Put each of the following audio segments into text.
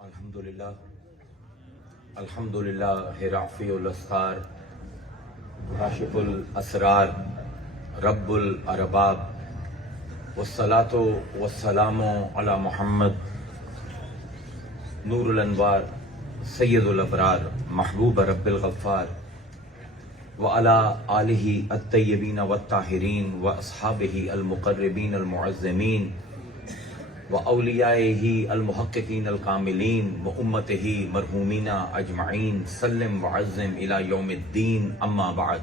الحمدللہ رافع الاسرار کاشف الاسرار رب الارباب والصلاة والسلام علی محمد نور الانوار سید الابرار محبوب رب الغفار وعلی آلہ الطیبین والطاہرین واصحابہ المقربین المعظمین وأولیائہ المحققین الکاملین وامتہ مرحومین اجمعین سلم وعظم الی یوم الدین اما بعد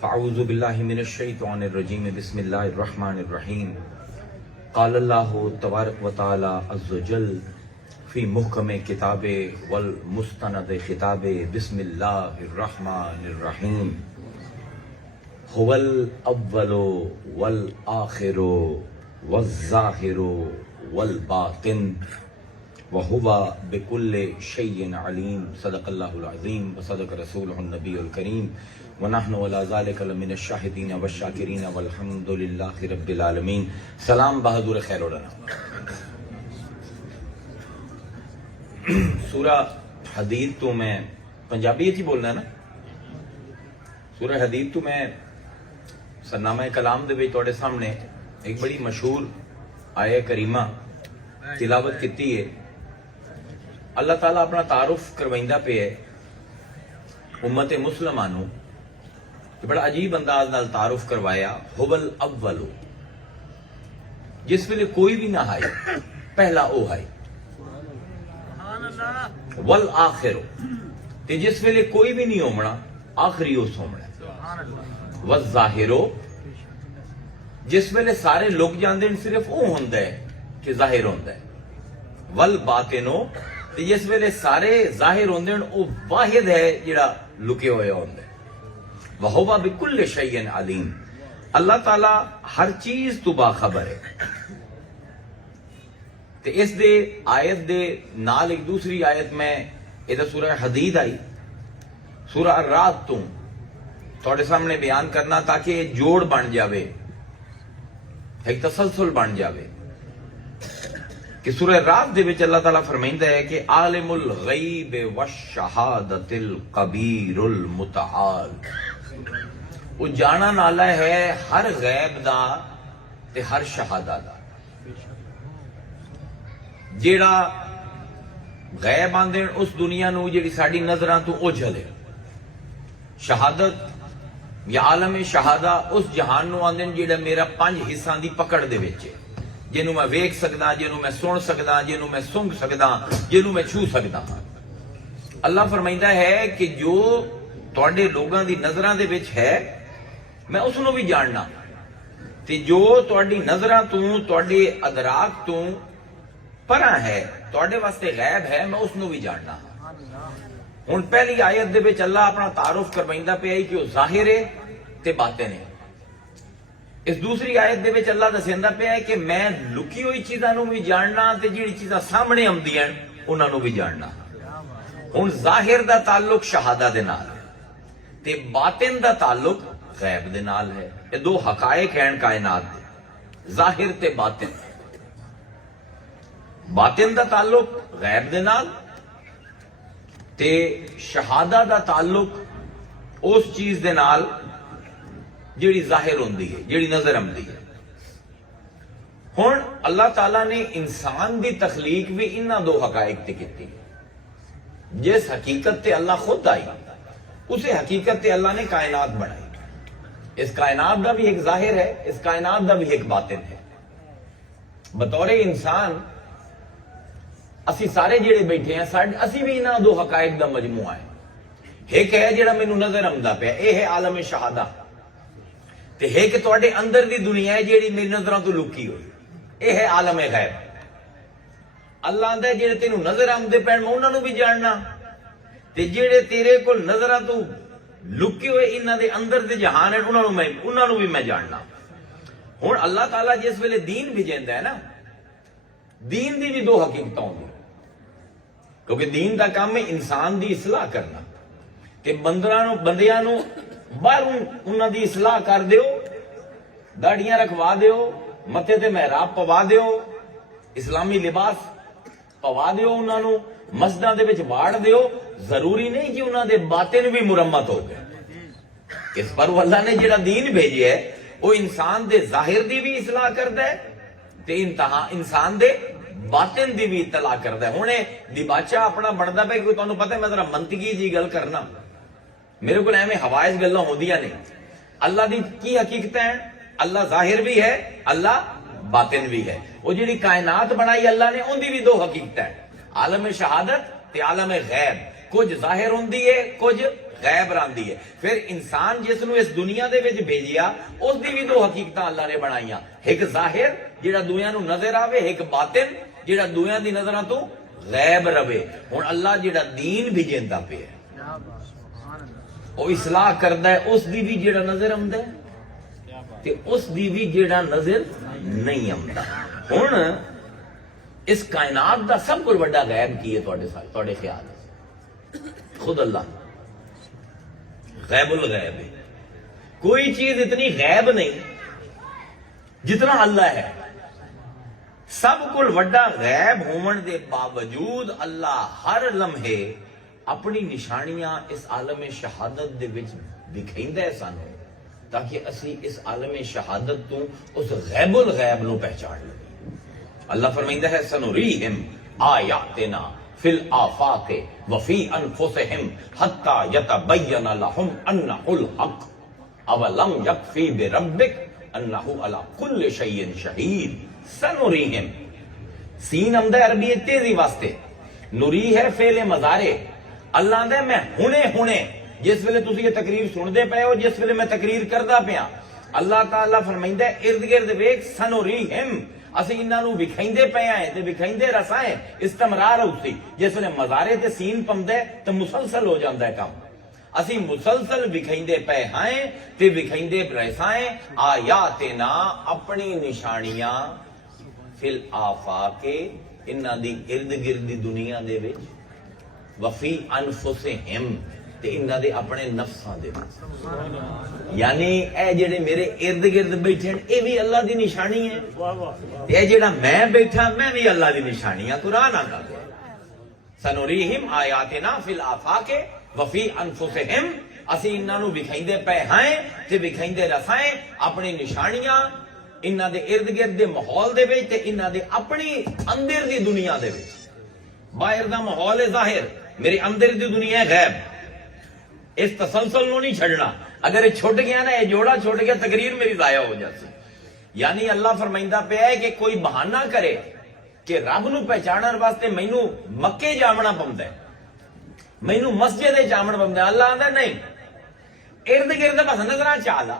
فاعوذ باللہ من الشیطان الرجیم بسم اللہ الرحمن الرحیم قال اللہ تبارک و تعالی عز وجل فی محکم کتاب والمستند خطاب بسم اللہ الرحمن الرحیم هو الاول والآخر والظاہر والباطن وهو بكل شيء علیم صدق اللہ العظیم وصدق رسولہ النبی الکریم ونحن على ذلك لمن الشاہدین والشاکرین والحمد للہ رب العالمین. سلام بہادر خیر ورانا. سورہ حدید تو میں پنجابی ہی بولنا ہے نا. سورہ حدید تو میں سرنامہ کلام دے وچ تواڈے سامنے ایک بڑی مشہور آیہ کریمہ تلاوت کیتی ہے. اللہ تعالیٰ اپنا تعارف کروائندہ پہ ہے امت مسلمہ نو. بڑا عجیب انداز نال تعارف کروایا. هو الاول جس ویلے کوئی بھی نہ آئے پہلا او ہے. والآخر تے جس ویلے کوئی بھی نہیں ہومنا آخری او سومنا. والظاہر جس ویلے سارے لوگ جاندے ہیں صرف او ہوندا ہے کہ ظاہر ہوندا ہے. والباطنو تے جس ویلے سارے ظاہر ہوندے ہیں او واحد ہے جڑا لکے ہوئے ہوندا ہے. وَهُوَ بِكُلِّ شَيْءٍ عَلِيمٌ اللہ تعالیٰ ہر چیز تو باخبر ہے. تے اس دے آیت دے نال ایک دوسری آیت میں یہ سورہ حدید آئی سورہ الرعد تو تھوڑے سامنے بیان کرنا تاکہ یہ جوڑ بن جاوے ایک تسلسل بن جاوے کہ سورہ رات دے وچ اللہ تعالیٰ فرمائندہ ہے کہ عالم الغیب والشہادت القبیر المتعال وہ جانا نالا ہے ہر غیب دا تے ہر شہادہ دا. جیڑا غیب آندے اس دنیا نو جیڑی ساڈی نظراں تو اوجھل ہے. شہادت یا عالم شہادہ اس جہان نو آندے جیڑا میرا 5 حصاں دی پکڑ دے وچ ہے. جنوں میں ویکھ سکدا جنوں میں سن سکدا جنوں میں سونگ سکدا جنوں میں چھو سکدا. اللہ فرمائندہ ہے کہ جو تواڈے لوگاں دی نظراں دے وچ ہے میں اس نو بھی جاننا تے جو تواڈی نظراں تو تواڈے ادراک تو پراں ہے تواڈے واسطے غیب ہے میں اس نو بھی جاننا. ہن پہلی آیت دے وچ اللہ اپنا تعارف کروائندہ پیا کہ وہ ظاہر ہے تے باطن ہے. اس دوسری آیت دے وچ اللہ دسیندا پیا ہے کہ میں لکی ہوئی چیزاں نو بھی جاننا تے جڑی چیزاں سامنے آندیاں انہاں نو بھی جاننا. ہن ظاہر دا تعلق شہادہ دے نال ہے تے باطن دا تعلق غیب دے نال ہے. یہ دو حقائق ہیں کائنات دے ظاہر تے باطن. باطن دا تعلق غیب دے نال تے شہادہ دا تعلق اس چیز دے نال جیڑی ظاہر ہوندی ہے جیڑی نظر آندی ہے. ہن اللہ تعالیٰ نے انسان دی تخلیق بھی انہاں دو حقائق تے کیتی. جس حقیقت تے اللہ خود آئی اسے حقیقت تے اللہ نے کائنات بنائی. اس کائنات دا بھی ایک ظاہر ہے اس کائنات دا بھی ایک باطن ہے. بطور انسان اسی سارے جڑے بیٹھے ہیں اسی بھی انہاں دو حقائق دا مجموعہ ہے. ایک ہے جڑا مینوں نظر آندا پیا اے ہے عالم شہادہ تے ہے کہ تواڈے اندر دی دنیا ہے جیڑی میری نظراں تو لکی ہوئی اے ہے عالم غیب. اللہ آندا ہے جڑے تینوں نظر آندے پین میں انہاں نوں بھی جاننا تے جڑے تیرے کول نظراں تو لکی ہوئے انہاں دے اندر دے جہان ہیں انہاں نوں بھی میں جاننا. ہن اللہ تعالیٰ جس ویلے دین بھیجیندا ہے نا دین دی بھی دو حقیقتاں ہوندی کیونکہ دین دا کام ہے انسان دی اصلاح کرنا کہ بندیاں نو باہروں انہاں دی اصلاح کر دیو داڑیاں رکھوا دیو متے تے محراب پوا دیو اسلامی لباس ਪਵਾ ਦਿਓ ਉਹਨਾਂ ਨੂੰ, ਮਸਜਿਦਾਂ ਦੇ ਵਿੱਚ ਵਾੜ ਦਿਓ, ਜ਼ਰੂਰੀ ਨਹੀਂ ਕਿ ਉਹਨਾਂ ਦੇ ਬਾਤਿਨ ਵੀ ਮੁਰੰਮਤ ਹੋ ਗਏ। ਇਸ ਪਰ ਅੱਲਾਹ ਨੇ ਜਿਹੜਾ دین بھیجਿਆ ہے وہ انسان دے ظاہر دی بھی اصلاح کرتا ہے تے انسان دے باطن دی بھی اطلاع کرتا ہے۔ ہن دی بادشاہ اپنا بندا پہ کہ تانوں پتہ ہے میں ذرا منطقی جی گل کرنا، میرے کو ایویں ہوائز گلاں ہوندیاں نہیں۔ اللہ دی کی حقیقت ہے؟ اللہ ظاہر بھی ہے، اللہ باطن بھی ہے۔ وہ جڑی کائنات بنائی اللہ نے ان دی بھی دو حقیقت ہے، عالم شہادت تے عالم غیب۔ کچھ ظاہر ہوندی ہے، کچھ غیب راندی ہے۔ پھر انسان جس نو اس دنیا دے وچ بھیجیا اس دی بھی دو حقیقتاں اللہ نے بنائیاں، ایک ظاہر جڑا دنیا نو نظر آوے، ایک باطن جڑا دنیا دی نظراں تو غیب رہے۔ ہن اللہ جڑا دین بھیجیندا پیا ہے وہ اصلاح کردا ہے اس دی بھی جڑا نظر آندا ہے تے اس دی بھی جڑا نظر نہیں آندا۔ ہن اس کائنات دا سب کچھ بڑا غیب کی ہے تواڈے خیال خود اللہ غیب الغیب ہے۔ کوئی چیز اتنی غیب نہیں جتنا اللہ ہے۔ سب کل وڈا غیب ہون دے باوجود اللہ ہر لمحے اپنی نشانیاں اس عالم شہادت دے وچ دکھائندا ہے سانوں تاکہ اسی اس عالم شہادت تو اس غیب الغیب نو پہچان لیں۔ اللہ فرمائندا ہے سنریہم آیاتنا فی الآفاق وفی انفسہم حتی یتبین لہم انہ الحق اولم یکفی بربک انہ علی کل شیء شہید۔ سنریہم، سین آمدا ہے عربی تیزی واسطے، نری ہے فعل مضارع۔ اللہ آندا ہے میں ہنے جس ویلے تسی یہ تقریر سندے پئے ہو، جس ویلے میں تقریر کردا پیا، اللہ تعالیٰ فرمائندا ہے ارد گرد ویکھ سنریہم، اسی انہاں نو وکھائندے پے ہیں تے وکھائندے رسائیں، استمرار اسی جس ویلے مضارع تے سین پمدا ہے تے مسلسل ہو جاندا ہے کام۔ اسی مسلسل وکھائندے پے ہیں تے وکھائندے رسائیں آیاتنا اپنی نشانیاں فی الآفاق انہاں دی ارد گرد دی دنیا دے وچ وفی انفسہم تے انہاں دے اپنے نفساں دے وچ، یعنی اے جڑے میرے ارد گرد بیٹھے ہیں اے بھی اللہ دی نشانی ہے تے اے جڑا میں بیٹھا میں بھی اللہ دی نشانی ہاں۔ قرآن آندا ہے سنریہم آیاتنا فی الآفاق وفی انفسہم، اسی انہاں نو وکھائندے پے ہیں تے وکھائندے رسائیں اپنی نشانیاں انہاں دے ارد گرد دے ماحول دے وچ تے انہاں دے اپنی اندر دی دنیا دے وچ۔ باہر دا ماحول ہے ظاہر، میری اندر دی دنیا ہے غیب۔ اس تسلسل نو نہیں چھڑنا، اگر یہ چھٹ گیا نا، یہ جوڑا چھٹ گیا تقریر میری ضائع ہو جاتی۔ یعنی اللہ فرمائندہ پہ ہے کہ کوئی بہانہ کرے کہ رب نو پہچانن واسطے مینو مکے جامنا پوندا ہے، مینو مسجد جامنا پوندا ہے۔ اللہ آندا نہیں، ارد گرد بس نظراں چالا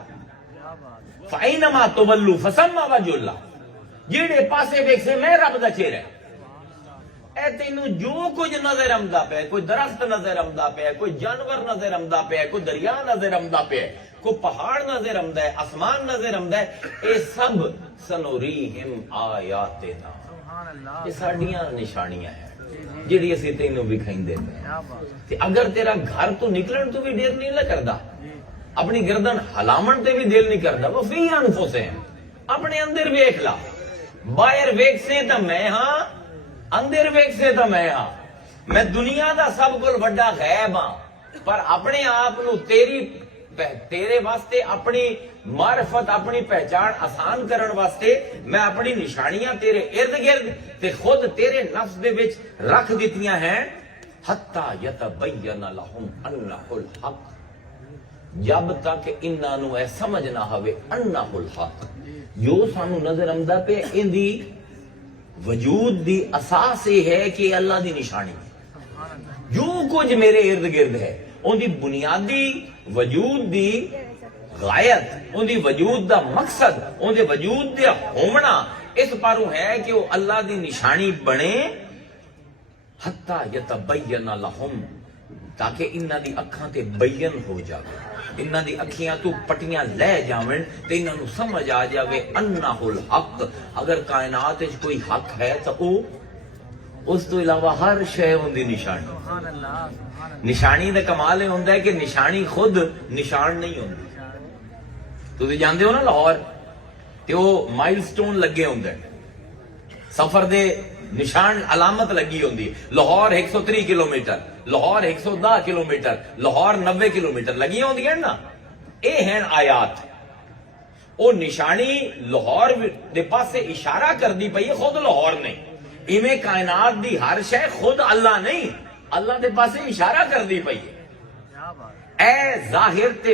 فَإِنَّمَا تُوَلُّوا فَثَمَّ وَجْهُ اللَّهِ، جیڑے پاسے ویکھے میں رب دا چہرہ ہے۔ اے تینوں جو کچھ نظر آمدا پیا، کوئی درخت نظر آمدا پیا، کوئی جانور نظر آمدا پیا، کوئی دریا نظر آمدا پیا، کوئی پہاڑ نظر آمدا ہے، آسمان نظر آمدا ہے، اے سب سنریہم آیاتنا، یہ ساڈیاں نشانیاں ہیں جڑی اسی تینوں وکھائندے پے۔ تے اگر تیرا گھر تو نکلن تو بھی دل نہیں کردا، اپنی گردن ہلاون تے بھی دل نہیں کردا، وہ فی انفسہم، اپنے اندر ویکھ لا، باہر ویکھ سے تے میں ہاں، اندر ویکھ سے تو میں ہاں، میں دنیا دا سب کل بڑا غیب ہاں، پر اپنے آپ نو تیرے واسطے اپنی معرفت اپنی پہچان آسان کرن واسطے میں اپنی نشانیاں تیرے ارد گرد تے خود تیرے نفس دے وچ رکھ دتیاں ہیں، حتی یتبین لہم انہ الحق، جب تک انہاں نو اے سمجھ نہ ہوے انہ الحق، جو سانو نظر آمدا پہ ان دی وجود دی اساس یہ ہے کہ اللہ دی نشانی ہے۔ جو کچھ میرے ارد گرد ہے ان دی بنیادی وجود دی غایت، ان دی وجود دا مقصد، ان دے وجود دے ہونا اس پاروں ہے کہ وہ اللہ دی نشانی بنے، حتی یتبین لہم، تاکہ انہاں دی اکھاں تے بین ہو جاوے، انہاں دی اکھیاں تو پٹیاں لے جاون تے انہاں نو سمجھ آ جاوے انہ الحق، اگر کائنات وچ کوئی حق ہے تو او اس تو علاوہ ہر شے ہوندی نشانی۔ نشانی دا کمال یہ ہوندا ہے کہ نشانی خود نشان نہیں ہوندی۔ تسی جاندے ہو نا لاہور تے او مائل سٹون لگے ہوندے، سفر دے ਨਿਸ਼ਾਨ ਅਲਾਮਤ ਲੱਗੀ ਹੁੰਦੀ ਹੈ। Lahore 130 kilometre, Lahore 110 kilometre, Lahore 90 kilometre ਲੱਗੀਆਂ ਹੁੰਦੀਆਂ ਨਾ। ਇਹ ਹਨ ਆਯਾਤ। ਉਹ ਨਿਸ਼ਾਨੀ ਲਾਹੌਰ ਦੇ ਪਾਸੇ ਇਸ਼ਾਰਾ ਕਰਦੀ ਪਈ ਹੈ, ਖੁਦ ਲਾਹੌਰ ਨੇ। ਇਵੇਂ ਕਾਇਨਾਤ ਦੀ ਹਰ ਸ਼ੈ ਖੁਦ ਅੱਲਾ ਨਹੀਂ, ਅੱਲਾ ਦੇ ਪਾਸੇ ਇਸ਼ਾਰਾ ਕਰਦੀ ਪਈ ਹੈ। ਇਹ ਜ਼ਾਹਿਰ ਤੇ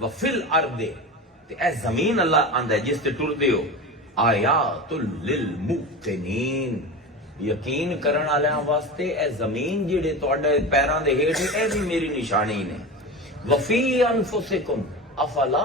ਵਫਿਲ ਅਰਦੇ, ਤੇ ਇਹ ਜ਼ਮੀਨ ਅੱਲਾ ਆਂਦਾ ਜਿਸ ਤੇ ਟੁਰਦੇ ਹੋ। ਆਯਾਤੁਲ ਲਿਲ ਮੁਕਤਨੀਨ, ਯਕੀਨ ਕਰਨ ਵਾਲਿਆਂ ਵਾਸਤੇ ਇਹ ਜ਼ਮੀਨ ਜਿਹੜੇ ਤੁਹਾਡੇ ਪੈਰਾਂ ਦੇ ਹੇਠ ਹੈ, ਇਹ ਵੀ ਮੇਰੀ ਨਿਸ਼ਾਨੀ ਨੇ। ਵਫੀ ਅਨਫੁਸਿਕੁਮ ਅਫਲਾ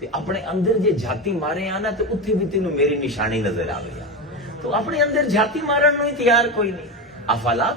ਤੇ ਆਪਣੇ ਅੰਦਰ ਜੇ ਝਾਤੀ ਮਾਰੇ ਆ ਨਾ ਤੇ ਉੱਥੇ ਵੀ ਤੈਨੂੰ ਮੇਰੀ ਨਿਸ਼ਾਨੀ ਨਜ਼ਰ ਆਵੇਗਾ। ਤੂੰ ਆਪਣੇ ਅੰਦਰ ਝਾਤੀ ਮਾਰਨ ਨੂੰ ਹੀ ਤਿਆਰ ਕੋਈ ਨਹੀਂ। ਅਫਲਾ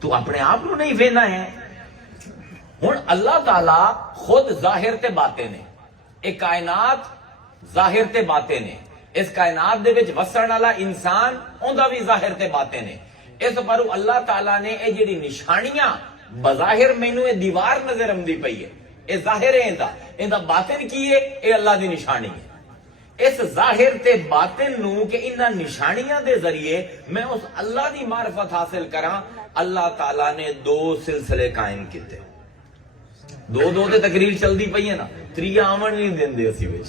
ਤੂੰ ਆਪਣੇ ਆਪ ਨੂੰ ਨਹੀਂ ਵੇਖਣਾ ਹੈ। ਹੁਣ ਅੱਲਾਹ ਤਾਲਾ ਖੁਦ ਜ਼ਾਹਿਰ ਤੇ ਬਾਤਿਨ ਹੈ। ਇਹ ਕਾਇਨਾਤ ਜ਼ਾਹਿਰ ਤੇ ਬਾਤਿਨ ਹੈ। ਇਸ ਕਾਇਨਾਤ ਦੇ ਵਿੱਚ ਵਸਣ ਵਾਲਾ ਇਨਸਾਨ, ਉਹਦਾ ਵੀ ਜ਼ਾਹਿਰ ਤੇ ਬਾਤਿਨ ਹੈ। ਇਸ ਪਰ ਅੱਲਾਹ ਤਾਲਾ ਨੇ ਇਹ ਜਿਹੜੀ ਨਿਸ਼ਾਨੀਆਂ ਬਜ਼ਾਹਿਰ ਮੈਨੂੰ ਇਹ ਦੀਵਾਰ ਨਜ਼ਰ ਆਉਂਦੀ ਪਈ ਹੈ, ਇਹ ਜ਼ਾਹਿਰ ਹੈ। ਇਹਦਾ ਬਾਤਿਨ ਕੀ ਹੈ? ਇਹ ਅੱਲਾਹ ਦੀ ਨਿਸ਼ਾਨੀ ਹੈ। ਇਸ ਜ਼ਾਹਿਰ ਤੇ ਬਾਤਿਨ ਨੂੰ ਕਿ ਇਹਨਾਂ ਨਿਸ਼ਾਨੀਆਂ ਦੇ ਜ਼ਰੀਏ ਮੈਂ ਉਸ ਅੱਲਾਹ ਦੀ ਮਾਰਫਤ ਹਾਸਿਲ ਕਰਾਂ, ਅੱਲਾਹ ਤਾਲਾ ਨੇ ਦੋ ਸਿਲਸਿਲੇ ਕਾਇਮ ਕੀਤੇ। ਦੋ ਤੇ ਤਕਰੀਰ ਚਲਦੀ ਪਈ ਹੈ ਨਾ, ਤਰੀਆ ਆਵਣ ਨਹੀਂ ਦਿੰਦੇ ਅਸੀਂ ਵਿੱਚ।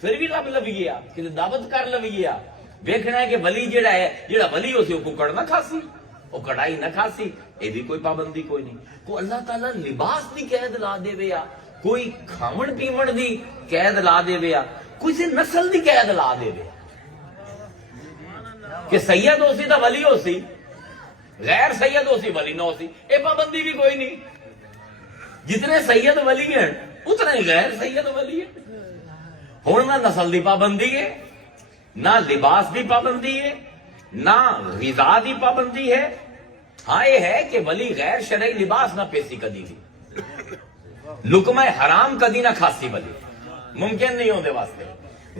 پھر بھی رب لویے آ کہ دعوت کر لویے آ ویکھنا ہے کہ ولی جڑا ہے جڑا ولی ہو سی وہ ککڑ نہ کھاسی وہ کڑائی نہ کھاسی یہ بھی کوئی پابندی کوئی نہیں کو اللہ تعالیٰ لباس دی قید لا دے وے آ کوئی کھاون پیون دی قید لا دے وے آ کوئی سے نسل دی قید لا دے وے کہ سید ہو سی تو ولی ہو سی غیر سید ہو سی ولی نہ ہو سی یہ پابندی بھی کوئی نہیں جتنے سید ولی ہیں اتنے غیر سید ولی ہیں ہوں نہ نسل دی پابندی ہے نہ لباس دی پابندی ہے نہ غذا دی پابندی ہے ہاں یہ ہے کہ ولی غیر شرعی لباس نہ پیسی کدی بھی لقمہ حرام کدی نہ کھاسی ولی ممکن نہیں ہوندے واسطے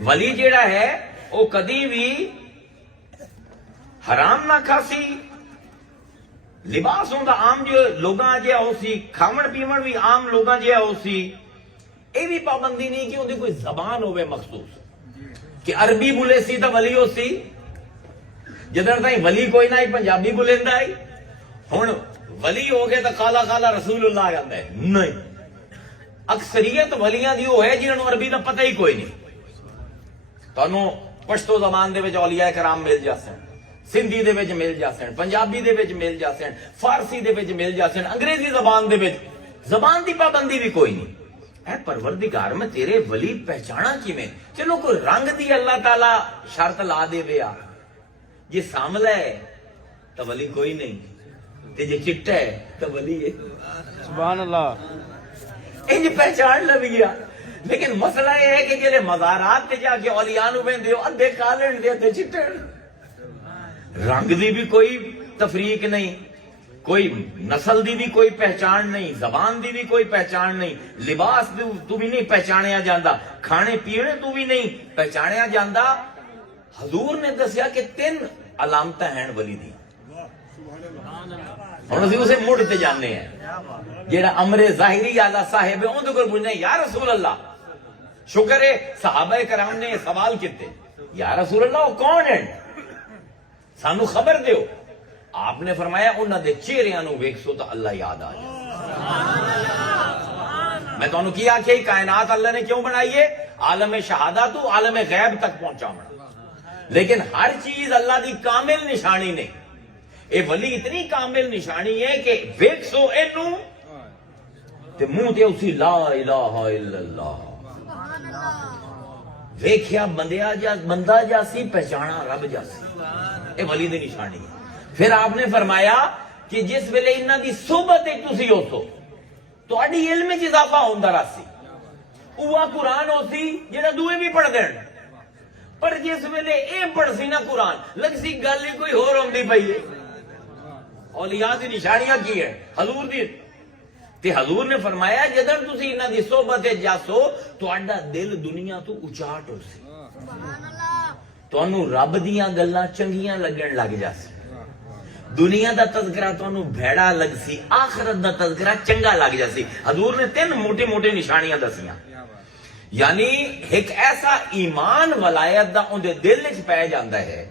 ولی جیڑا ہے وہ کدی بھی حرام نہ کھاسی لباس ہوندا عام جو لوگاں جہا ہو سی کھاون پیون بھی عام لوگاں جہا ہو سی یہ بھی پابندی نہیں کہ ان کی کوئی زبان ہوئے مخصوص کہ عربی بولے سی تو ولی ہو سی جدر تائیں ولی کوئی نہ پنجابی بولیندا ہے ہن ولی ہو گئے تو کالا کالا رسول اللہ آتا ہے نہیں اکثریت ولیاں دی وہ ہے جنہوں نے عربی کا پتہ ہی کوئی نہیں تانوں پشتو زبان دے وچ اولیاء کرام مل جاسن سندھی دے وچ مل جاسن پنجابی دے وچ مل جاسن فارسی دے وچ مل جاسن انگریزی زبان دے وچ زبان دی پابندی بھی کوئی نہیں اے پروردگار میں تیرے ولی پہچانا کیویں چلو کوئی رنگ دی اللہ تعالی شرط لا دے ویا یہ ساملا ہے تو ولی کوئی نہیں تے جے چٹا ہے تو ولی ہے سبحان اللہ انج پہچان لویا لیکن مسئلہ یہ ہے کہ جلے مزارات تے جا کے اولیاء نو ویندے ہو ادھے کالے دے تے چٹے رنگ دی بھی کوئی تفریق نہیں کوئی نسل دی بھی کوئی پہچان نہیں زبان دی بھی کوئی پہچان نہیں لباس تو بھی نہیں پہچانیا جاندا کھانے پینے تو بھی نہیں پہچانیا جاندا حضور نے دسیا کہ 3 علامتیں ہیں ولی دی ہن اسی اسے مڑ تے جانے ہیں جیڑا امر ظاہری اعلی صاحب ہے اون دے کول پوچھنا یا رسول اللہ شکر ہے صحابہ کرام نے یہ سوال کیتے یا رسول اللہ وہ کون ہیں سانو خبر دیو آپ نے فرمایا انہاں دے چہریاں نو ویکھسو تو اللہ یاد آ جائے میں تانوں کی آکھیا کائنات اللہ نے کیوں بنائی ہے عالم شہادت تو عالم غیب تک پہنچاونا لیکن ہر چیز اللہ دی کامل نشانی نہیں اے ولی اتنی کامل نشانی ہے کہ ویکھسو اینو تے منہ تے اسی لا الہ الا اللہ ویکھیا بندہ جاسی پہچانا رب جاسی اے ولی دی نشانی ہے پھر آپ نے فرمایا کہ جس ویلے انہاں دی صحبت تسی ہو سو تہاڈی علم وچ اضافہ ہوندا رہسی اوہ قرآن ہوسی جڑا دوئے بھی پڑھ دین پر جس ویلے اے پڑھ سی نا قرآن لگ سی گل ہی کوئی ہور ہوندی پئی ہے اولیاء دی نشانیاں کی ہے حضور دی تے حضور نے فرمایا جدر تسی انہاں دی صحبت جاسو تہاڈا دل دنیا تو اچاٹ ہو سی تانوں رب دیاں گلاں چنگیاں لگن لگ جاسی دنیا دا تذکرہ تانوں بھیڑا لگ سی آخرت دا تذکرہ چنگا لگ جاسی حضور نے 3 موٹے موٹے نشانیاں دسیاں یعنی ایک ایسا ایمان ولایت دا اون دے دل وچ پے جاندا ہے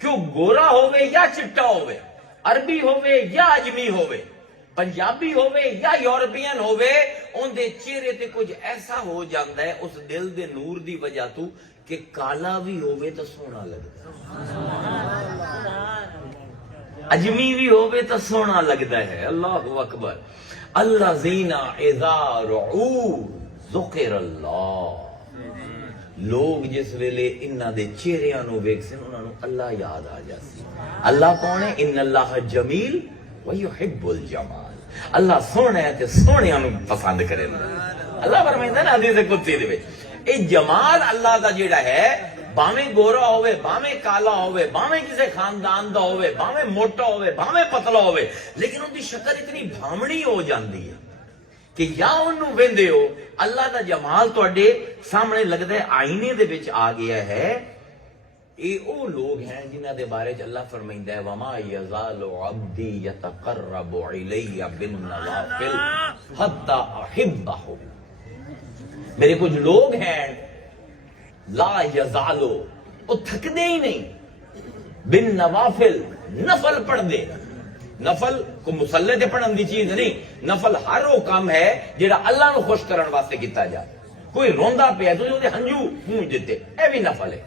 کہ وہ گورا ہوے یا چٹا ہوے عربی ہوے یا اجمی ہوے پنجابی ہوے یا یورپین ہوے اون دے چہرے تے کچھ ایسا ہو جاندا ہے اس دل دے نور دی وجہ تو کہ کالا بھی ہوے تو سونا لگدا اجمی بھی ہوے تو سونا لگدا ہے اللہ اکبر الذین اذا رعوا ذکر اللہ لوگ جس ویلے انہاں دے چہریاں نو ویکھسن انہاں نو اللہ یاد آ جاسی اللہ کون ہے ان اللہ جمیل ویحب الجمال اللہ سونا ہے تے سونیاں نو پسند کرے اللہ فرمائندا ہے حدیث قدسی دے وچ اے جمال اللہ دا جیڑا ہے باویں گورا ہوئے باویں کالا ہوئے باویں کسے خاندان دا ہوئے باویں موٹا ہوئے باویں پتلا ہوئے لیکن ان دی شکل اتنی بھامڑی ہو جاندی ہے کہ یا انہوں ویندے ہو اللہ دا جمال تواڈے سامنے لگدا ہے آئینے دے وچ آ گیا ہے اے او لوگ ہیں جنہاں دے بارے چ اللہ فرمائندا ہے وما یزال عبدی یتقرب الی بالنوافل حتی احبہ میرے کچھ لوگ ہیں لا یزالو وہ تھکدے ہی نہیں بن نوافل نفل پڑھ دے نفل کو مسلح تے پڑھن دی چیز نہیں نفل ہر وہ کام ہے جڑا اللہ نو خوش کرن واسطے کیتا جائے کوئی روندا پیا تو وہ ہنجو پونج دیتے، اے بھی نفل ہے۔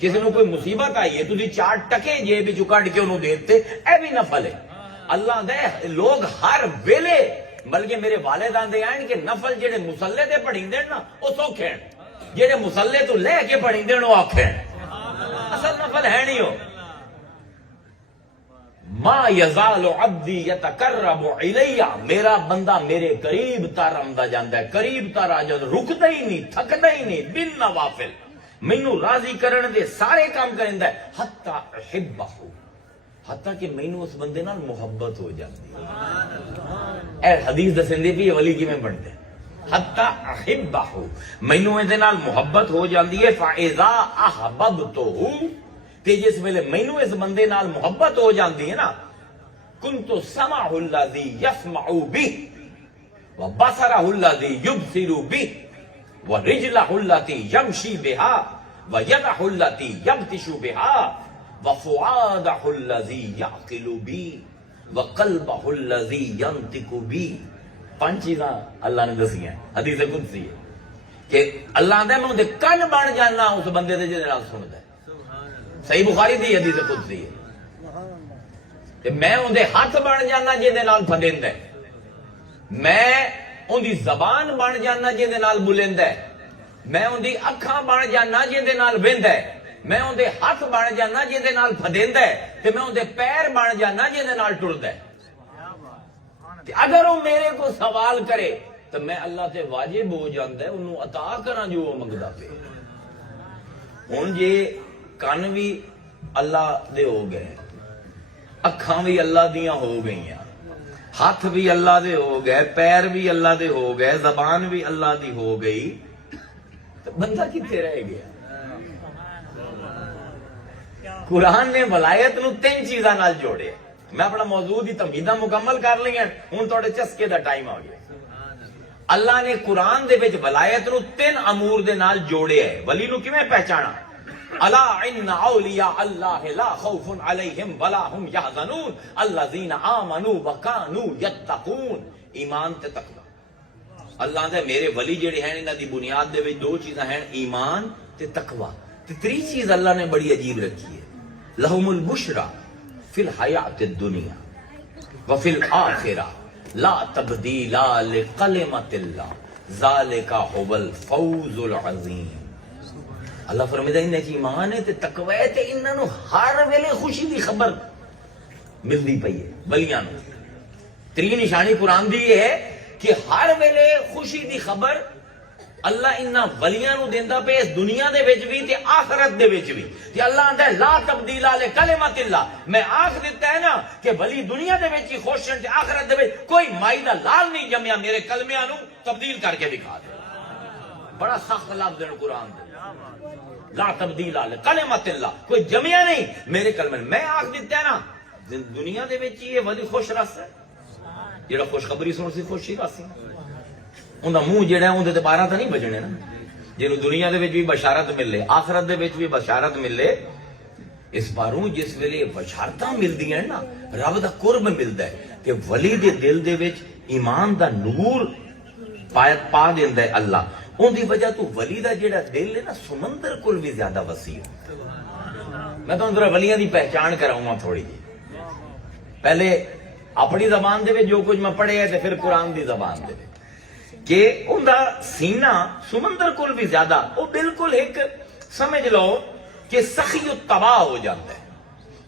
کسی نے کوئی مصیبت آئی ہے تو 4 ٹکے جیب وچوں کڈ کے انہوں دیتے، اے بھی نفل ہے۔ اللہ دے لوگ ہر ویلے، بلکہ میرے والد آندے ہیں کہ نفل جڑے مصلے تے پڑھیندے نا وہ سوکھے ہیں، جڑے مصلے تو لے کے پڑھیندے وہ آکھے ہیں۔ اصل نفل ہے نہیں ہو۔ ما یزال عبدی یتقرب الی، میرا بندہ میرے قریب تر آندا جاندا ہے، قریب تر آ جاندا، رکدا ہی نہیں، تھکدا ہی نہیں، بن نوافل، مینوں راضی کرن دے سارے کام کریندا ہے، حتی احبہ، حتیٰ کہ مینوں اس بندے نال محبت ہو جاتی ہے۔ اے حدیث دسندی بھی ولی کیویں بنتے ہیں، حتی احبہ، مینوں ایں دے نال محبت ہو جاندی ہے۔ فاذا احببتہ، تے جس ویلے مینوں اس بندے نال محبت ہو جاندی ہے نا، کنت سمع الذی یسمع بہ وبصرہ الذی یبصر بہ ورجلہ التی یمشی بہا ویدہ التی یبطش بہا وفؤادہ الذی یعقل بی وقلبہ الذی ینطق بی۔ 5 چیزاں اللہ نے دسی ہیں، حدیث قدسی ہے کہ اللہ دے میں کن بن جانا اس بندے دے جدے نال سندا ہے۔ صحیح بخاری دی حدیث قدسی ہے، میں ان دے ہاتھ بن جانا جدے نال پھدیندا ہے، میں ان دی زبان بن جانا جدے نال بولیندا ہے، میں ان دی اکھاں بن جانا جدے نال ویندا ہے، میں ان دے ہاتھ بن جانا جدے نال پھدیندا ہے، تے میں ان دے پیر بن جانا جدے نال ٹردا ہے۔ تے اگر وہ میرے کو سوال کرے تو میں اللہ تے واجب ہو جاندا ہے انہوں عطا کراں جو وہ منگدا پے۔ ہن جے کان بھی اللہ دے ہو گئے، اکھاں بھی اللہ دیاں ہو گئیاں، ہاتھ بھی اللہ دے ہو گئے، پیر بھی اللہ دے ہو گئے، زبان بھی اللہ دی ہو گئی، تو بندہ کتنے رہ گیا؟ قرآن نے ولایت نو 3 چیزاں نال جوڑے۔ میں اپنا موضوع دی تمہیداں مکمل کر لیا، ہن تہاڈے چسکے دا ٹائم آ گیا۔ اللہ نے قرآن دے وچ ولایت نو 3 امور دے نال جوڑے ہے۔ ولی نو کیویں پہچانا؟ الا ان اولیاء اللہ لا خوف علیہم ولا هم یحزنون الذین آمنوا وکانوا یتقون۔ ایمان تے تقوی۔ اللہ دے میرے ولی جڑے ہیں انہاں دی بنیاد دے وچ 2 چیزاں ہیں، ایمان تے تقوی۔ تے 3 چیز اللہ نے بڑی عجیب رکھی ہے، لہم البشرا فی الحیات الدنیا وفی الآخرہ لا تبدیل لکلمۃ اللہ ذالک هو الفوز العظیم۔ اللہ فرمائے انہاں چ ایمان ہے تے تقوی ہے تے انہاں نو ہر ویلے خوشی دی خبر ملدی پئی ہے ولیاں نو۔ 3 نشانی قرآن دی یہ ہے کہ ہر ویلے خوشی دی خبر اللہ انہاں ولیاں نو دیندا پے، اس دنیا دے وچ بھی تے آخرت دے وچ بھی۔ تے اللہ آندا ہے لا تبدیل لکلمۃ اللہ، میں آکھ دیتا ہے نا کہ ولی دنیا دے وچ ہی خوش ہیں تے آخرت دے وچ کوئی مائی دا لال نہیں جمیا میرے کلمیاں نو تبدیل کر کے دکھا دے۔ بڑا سخت لفظ ہے قرآن دے، لا تبدیل لکلمۃ اللہ، کوئی جمیا نہیں میرے کلمے۔ میں آکھ دیتا ہے نا دنیا دے وچ یہ ولی خوش رس ہے، جڑا خوشخبری سن سی خوشی راسی، انہاں منہ جڑا ہے اندے تے 12 تو نہیں بجنے نا۔ جنوں دنیا دے وچ بھی بشارت ملے، آخرت دے وچ بھی بشارت ملے، اس باروں جس ویلے بشارتاں ملدیاں ہیں نا رب دا قرب ملدا ہے کہ ولی دے دل دے وچ ایمان دا نور پا دیندا ہے اللہ، ان دی وجہ تو ولی دا جڑا دل ہے نا سمندر کول بھی زیادہ وسیع ہے۔ میں تو اندر ولیاں دی پہچان کراؤں گا تھوڑی جی، پہلے اپنی زبان دے وچ جو کچھ میں پڑھیا تے پھر قرآن دی زبان دے وچ کہ ان دا سینہ سمندر کول بھی زیادہ، وہ بالکل ایک سمجھ لو کہ سخی و تباہ ہو جاتا ہے۔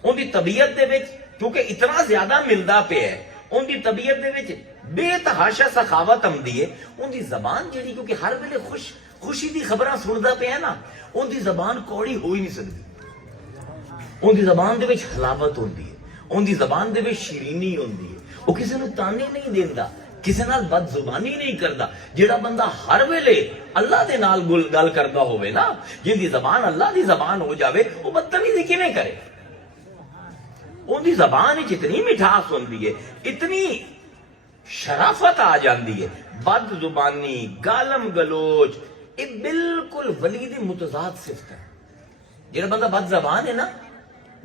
ان دی طبیعت دے وچ کیونکہ اتنا زیادہ ملدا پیا ہے، ان دی طبیعت دے وچ بے تحاشا سخاوت آمدی ہے۔ ان دی زبان جیڑی کیونکہ ہر ویلے خوشی دی خبراں سندا پیا ہے نا، ان دی زبان کوڑی ہو ہی نہیں سکتی۔ ان دی زبان دے وچ حلاوت ہوندی ہے، ان دی زبان دے وچ شیرینی ہوندی ہے، وہ کسی نو تانے نہیں دیندا، کسی نال بد زبانی نہیں کردا۔ جڑا بندہ ہر ویلے اللہ دے نال گل کردا ہوئے نا، جن دی زبان اللہ دی زبان ہو جاوے، وہ بدتمیزی کیویں کرے؟ ان دی زبان وچ اتنی مٹھاس ہوندی ہے، اتنی شرافت آ جاندی ہے، بد زبانی، گالم گلوچ، یہ بالکل ولی دی متضاد صفت ہے۔ جڑا بندہ بد زبان ہے نا،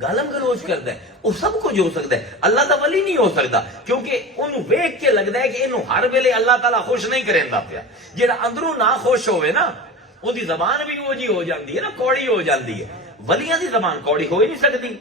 گالم گلوچ کرتا ہے، وہ سب کچھ ہو سکتا ہے، اللہ دا ولی نہیں ہو سکتا، کیونکہ انہوں ویکھ کے لگتا ہے کہ انہوں ہر ویلے اللہ تعالیٰ خوش نہیں کریندا پیا۔ جیڑا اندروں نہ خوش ہوئے نا، وہ دی زبان بھی وہ جی ہو جاندی ہے نا، کوڑی ہو جاندی ہے۔ ولیاں دی زبان کوڑی ہو ہی نہیں سکتی۔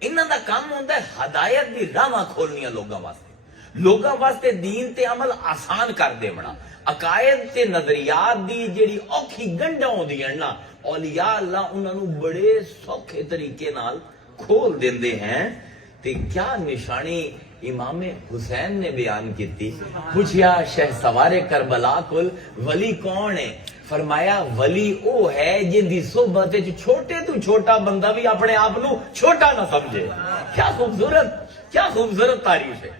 انہاں دا کام ہوندا ہے ہدایت دی راہاں کھولنیاں لوگاں واسطے دین تے عمل آسان کر دے بنا، عقائد تے نظریات دی جیڑی اوکھی گنڈاں ہوندیاں نا، اولیاء اللہ انہاں نوں بڑے سوکھے طریقے نال کھول دیندے ہیں۔ تے کیا نشانی امام حسین نے بیان کیتی، پوچھیا شہ سوار کربلا کل ولی کون ہے؟ فرمایا ولی او ہے جن دی صحبت وچ چھوٹے تو چھوٹا بندہ بھی اپنے آپ نو چھوٹا نہ سمجھے۔ کیا خوبصورت تعریف ہے۔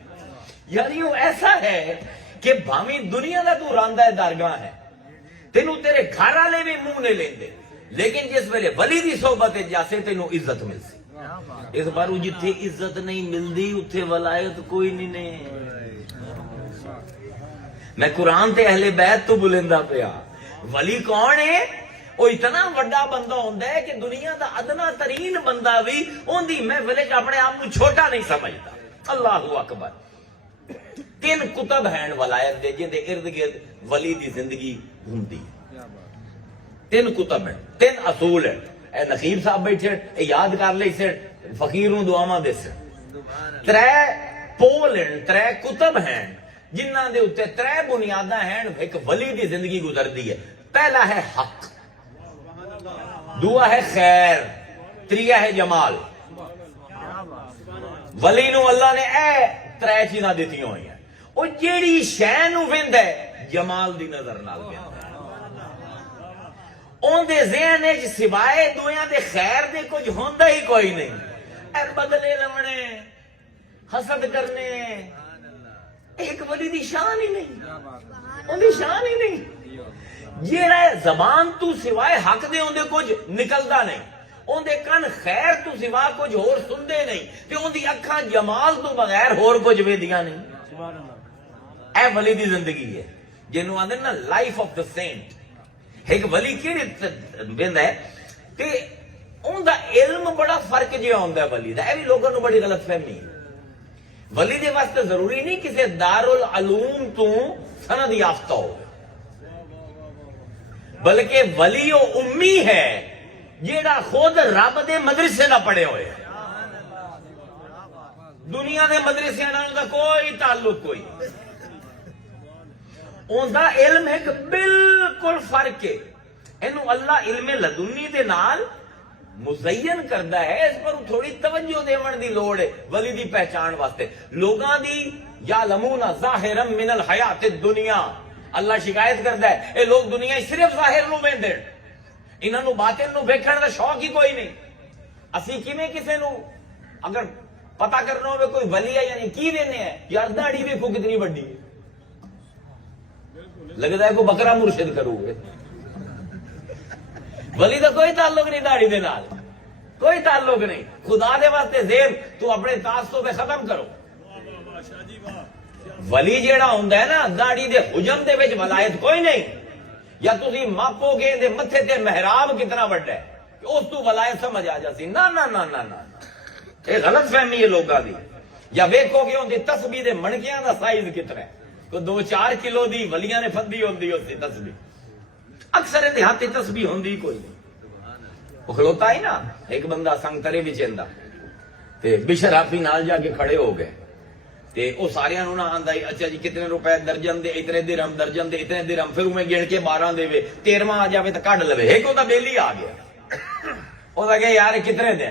یعنی وہ ایسا ہے کہ بھاویں دنیا دا تو راندہ درگاہ ہے، تینوں تیرے گھر والے بھی منہ نہیں لیندے، لیکن جس ویلے ولی دی صحبت جاسے تینوں عزت ملسی۔ اس بار جتھے عزت نہیں ملدی اتھے ولایت کوئی نہیں۔ میں قرآن تے اہل بیت تو بلندہ پیا۔ ولی کون ہے؟ وہ اتنا بڑا بندہ ہوندا ہے کہ دنیا دا ادنا ترین بندہ بھی ان دی محفل وچ اپنے آپ کو چھوٹا نہیں سمجھتا۔ اللہ اکبر۔ تین کتب ہیں ولایت دے جن دے ارد گرد ولی دی زندگی گھومتی ہے۔ تین کتب ہیں، تین اصول ہیں۔ اے نقیب صاحب بیٹھے اے یاد کر لے سے فقیر نوں دعاواں دے سے۔ ترے پول ہیں، ترے کتب ہیں جنہاں دے اوتے ترے بنیاداں ہیں ایک ولی دی زندگی گزردی ہے۔ پہلا ہے حق، دوسرا ہے خیر، تیسرا ہے جمال۔ ولی نو اللہ نے اے ترے چیزاں دتیاں ہوئی ہیں، وہ جیڑی شے نو ویندا ہے جمال دی نظر نال ویندا ہے۔ اون دے ذہن وچ سوائے دویاں دے خیر دے کچھ ہوندا ہی کوئی نہیں۔ اے بدلے لمنے، حسد کرنے، ایک ولی دی شان ہی نہیں، اون دی شان ہی نہیں۔ جیڑا زبان تو سوائے حق دے اون دے کچھ نکلدا نہیں، اون دے کن خیر تو سوا کچھ ہور سندے نہیں، تے اون دی اکھاں جمال تو بغیر ہور کچھ ویندیاں نہیں۔ اے ولی دی زندگی ہے جنوں آندے نا لائف آف دا سینٹ۔ ایک ولی کیڑے ویندا ہے تے اون دا علم بڑا فرق جہا ہوندا ہے ولی دا۔ اے بھی لوگاں نوں بڑی غلط فہمی ہے۔ ولی دے واسطے ضروری نہیں کسی دارالعلوم تو سند یافتہ ہو، بلکہ ولی او امی ہے جیڑا خود رب دے مدرسے نہ پڑھے ہوئے، دنیا دے مدرسے نال دا کوئی تعلق کوئی، اون دا علم ایک بالکل فرق ہے۔ اینو اللہ علم لدنی دے نال مزین کردا ہے، اس پر تھوڑی توجہ دیون دی لوڑ ہے ولی دی پہچان واسطے۔ لوگاں دی یعلمون ظاہرا من الحیات الدنیا، اللہ شکایت کردا ہے اے لوگ دنیا صرف ظاہر نو ویندے، انہاں نو باطن نو ویکھن دا شوق ہی کوئی نہیں۔ اسی کیویں کسے نو اگر پتہ کرنا ہوے کوئی ولی ہے یعنی کی وینے ہے، یار داڑھی ویکھو کتنی بڑی ہے، لگتا ہے کوئی بکرا مرشد کرو گے۔ ولی دا کوئی تعلق نہیں داڑھی دے نال، کوئی تعلق نہیں۔ خدا دے واسطے زیر تو اپنے تعصب پہ ختم کرو۔ ولی جیڑا ہوندا ہے نا داڑھی دے حجم دے وچ ولایت کوئی نہیں، یا تسی ماپو گے دے متھے تے محراب کتنا بڑا ہے کہ اس تو ولایت سمجھ آ جاسی۔ نا نا نا نا نا، یہ غلط فہمی ہے لوگاں دی۔ یا ویکھو گے اون دی تسبیح دے مڑکیاں دا سائز کتنا ہے، کوئی 2-4 کلو دی ولیاں نے پھدی ہوندی اس دی تسبیح، اکثر دیہاتی تسبیح ہوندی کوئی نہیں۔ وہ کھلوتا ہی نا ایک بندہ سنگ ترے وچ ایندا تے بشر حافی نال جا کے کھڑے ہو گئے تے او ساریاں نوں نہ آندا اچھا جی کتنے روپے درجن دے، اتنے درہم درجن دے، اتنے درہم، پھر میں گن کے 12 دے 13واں آ جاوے تے کڈ لوے۔ ایک اوندا بیلی آ گیا، او دا کہ یار کتنے دے،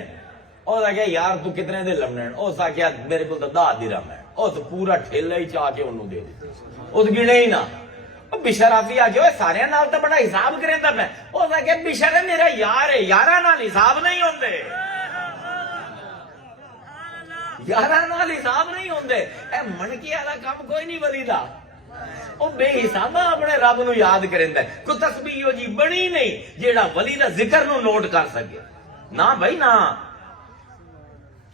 او دا کہ یار تو کتنے دے لمنے، او سا کہ میرے کول تے 10 درہم ہے، او تے پورا ٹھیلا ہی چا کے اونوں دے دتا، او گنے ہی نہ۔ بشر آفی آ کے سارے نال تو بڑا حساب کریندا میں، او دا کہ بشر ہے میرا یار ہے، یاراں نال حساب نہیں ہوندے، یاراں نال حساب نہیں ہوندے۔ اے منکے والا کام کوئی نہیں ولی دا، او بے حسابا اپنے رب نو یاد کریندا ہے۔ کوئی تسبیح ہو جی بنی نہیں جیڑا ولی دا ذکر نو نوٹ کر سکے، نہ بھائی نہ۔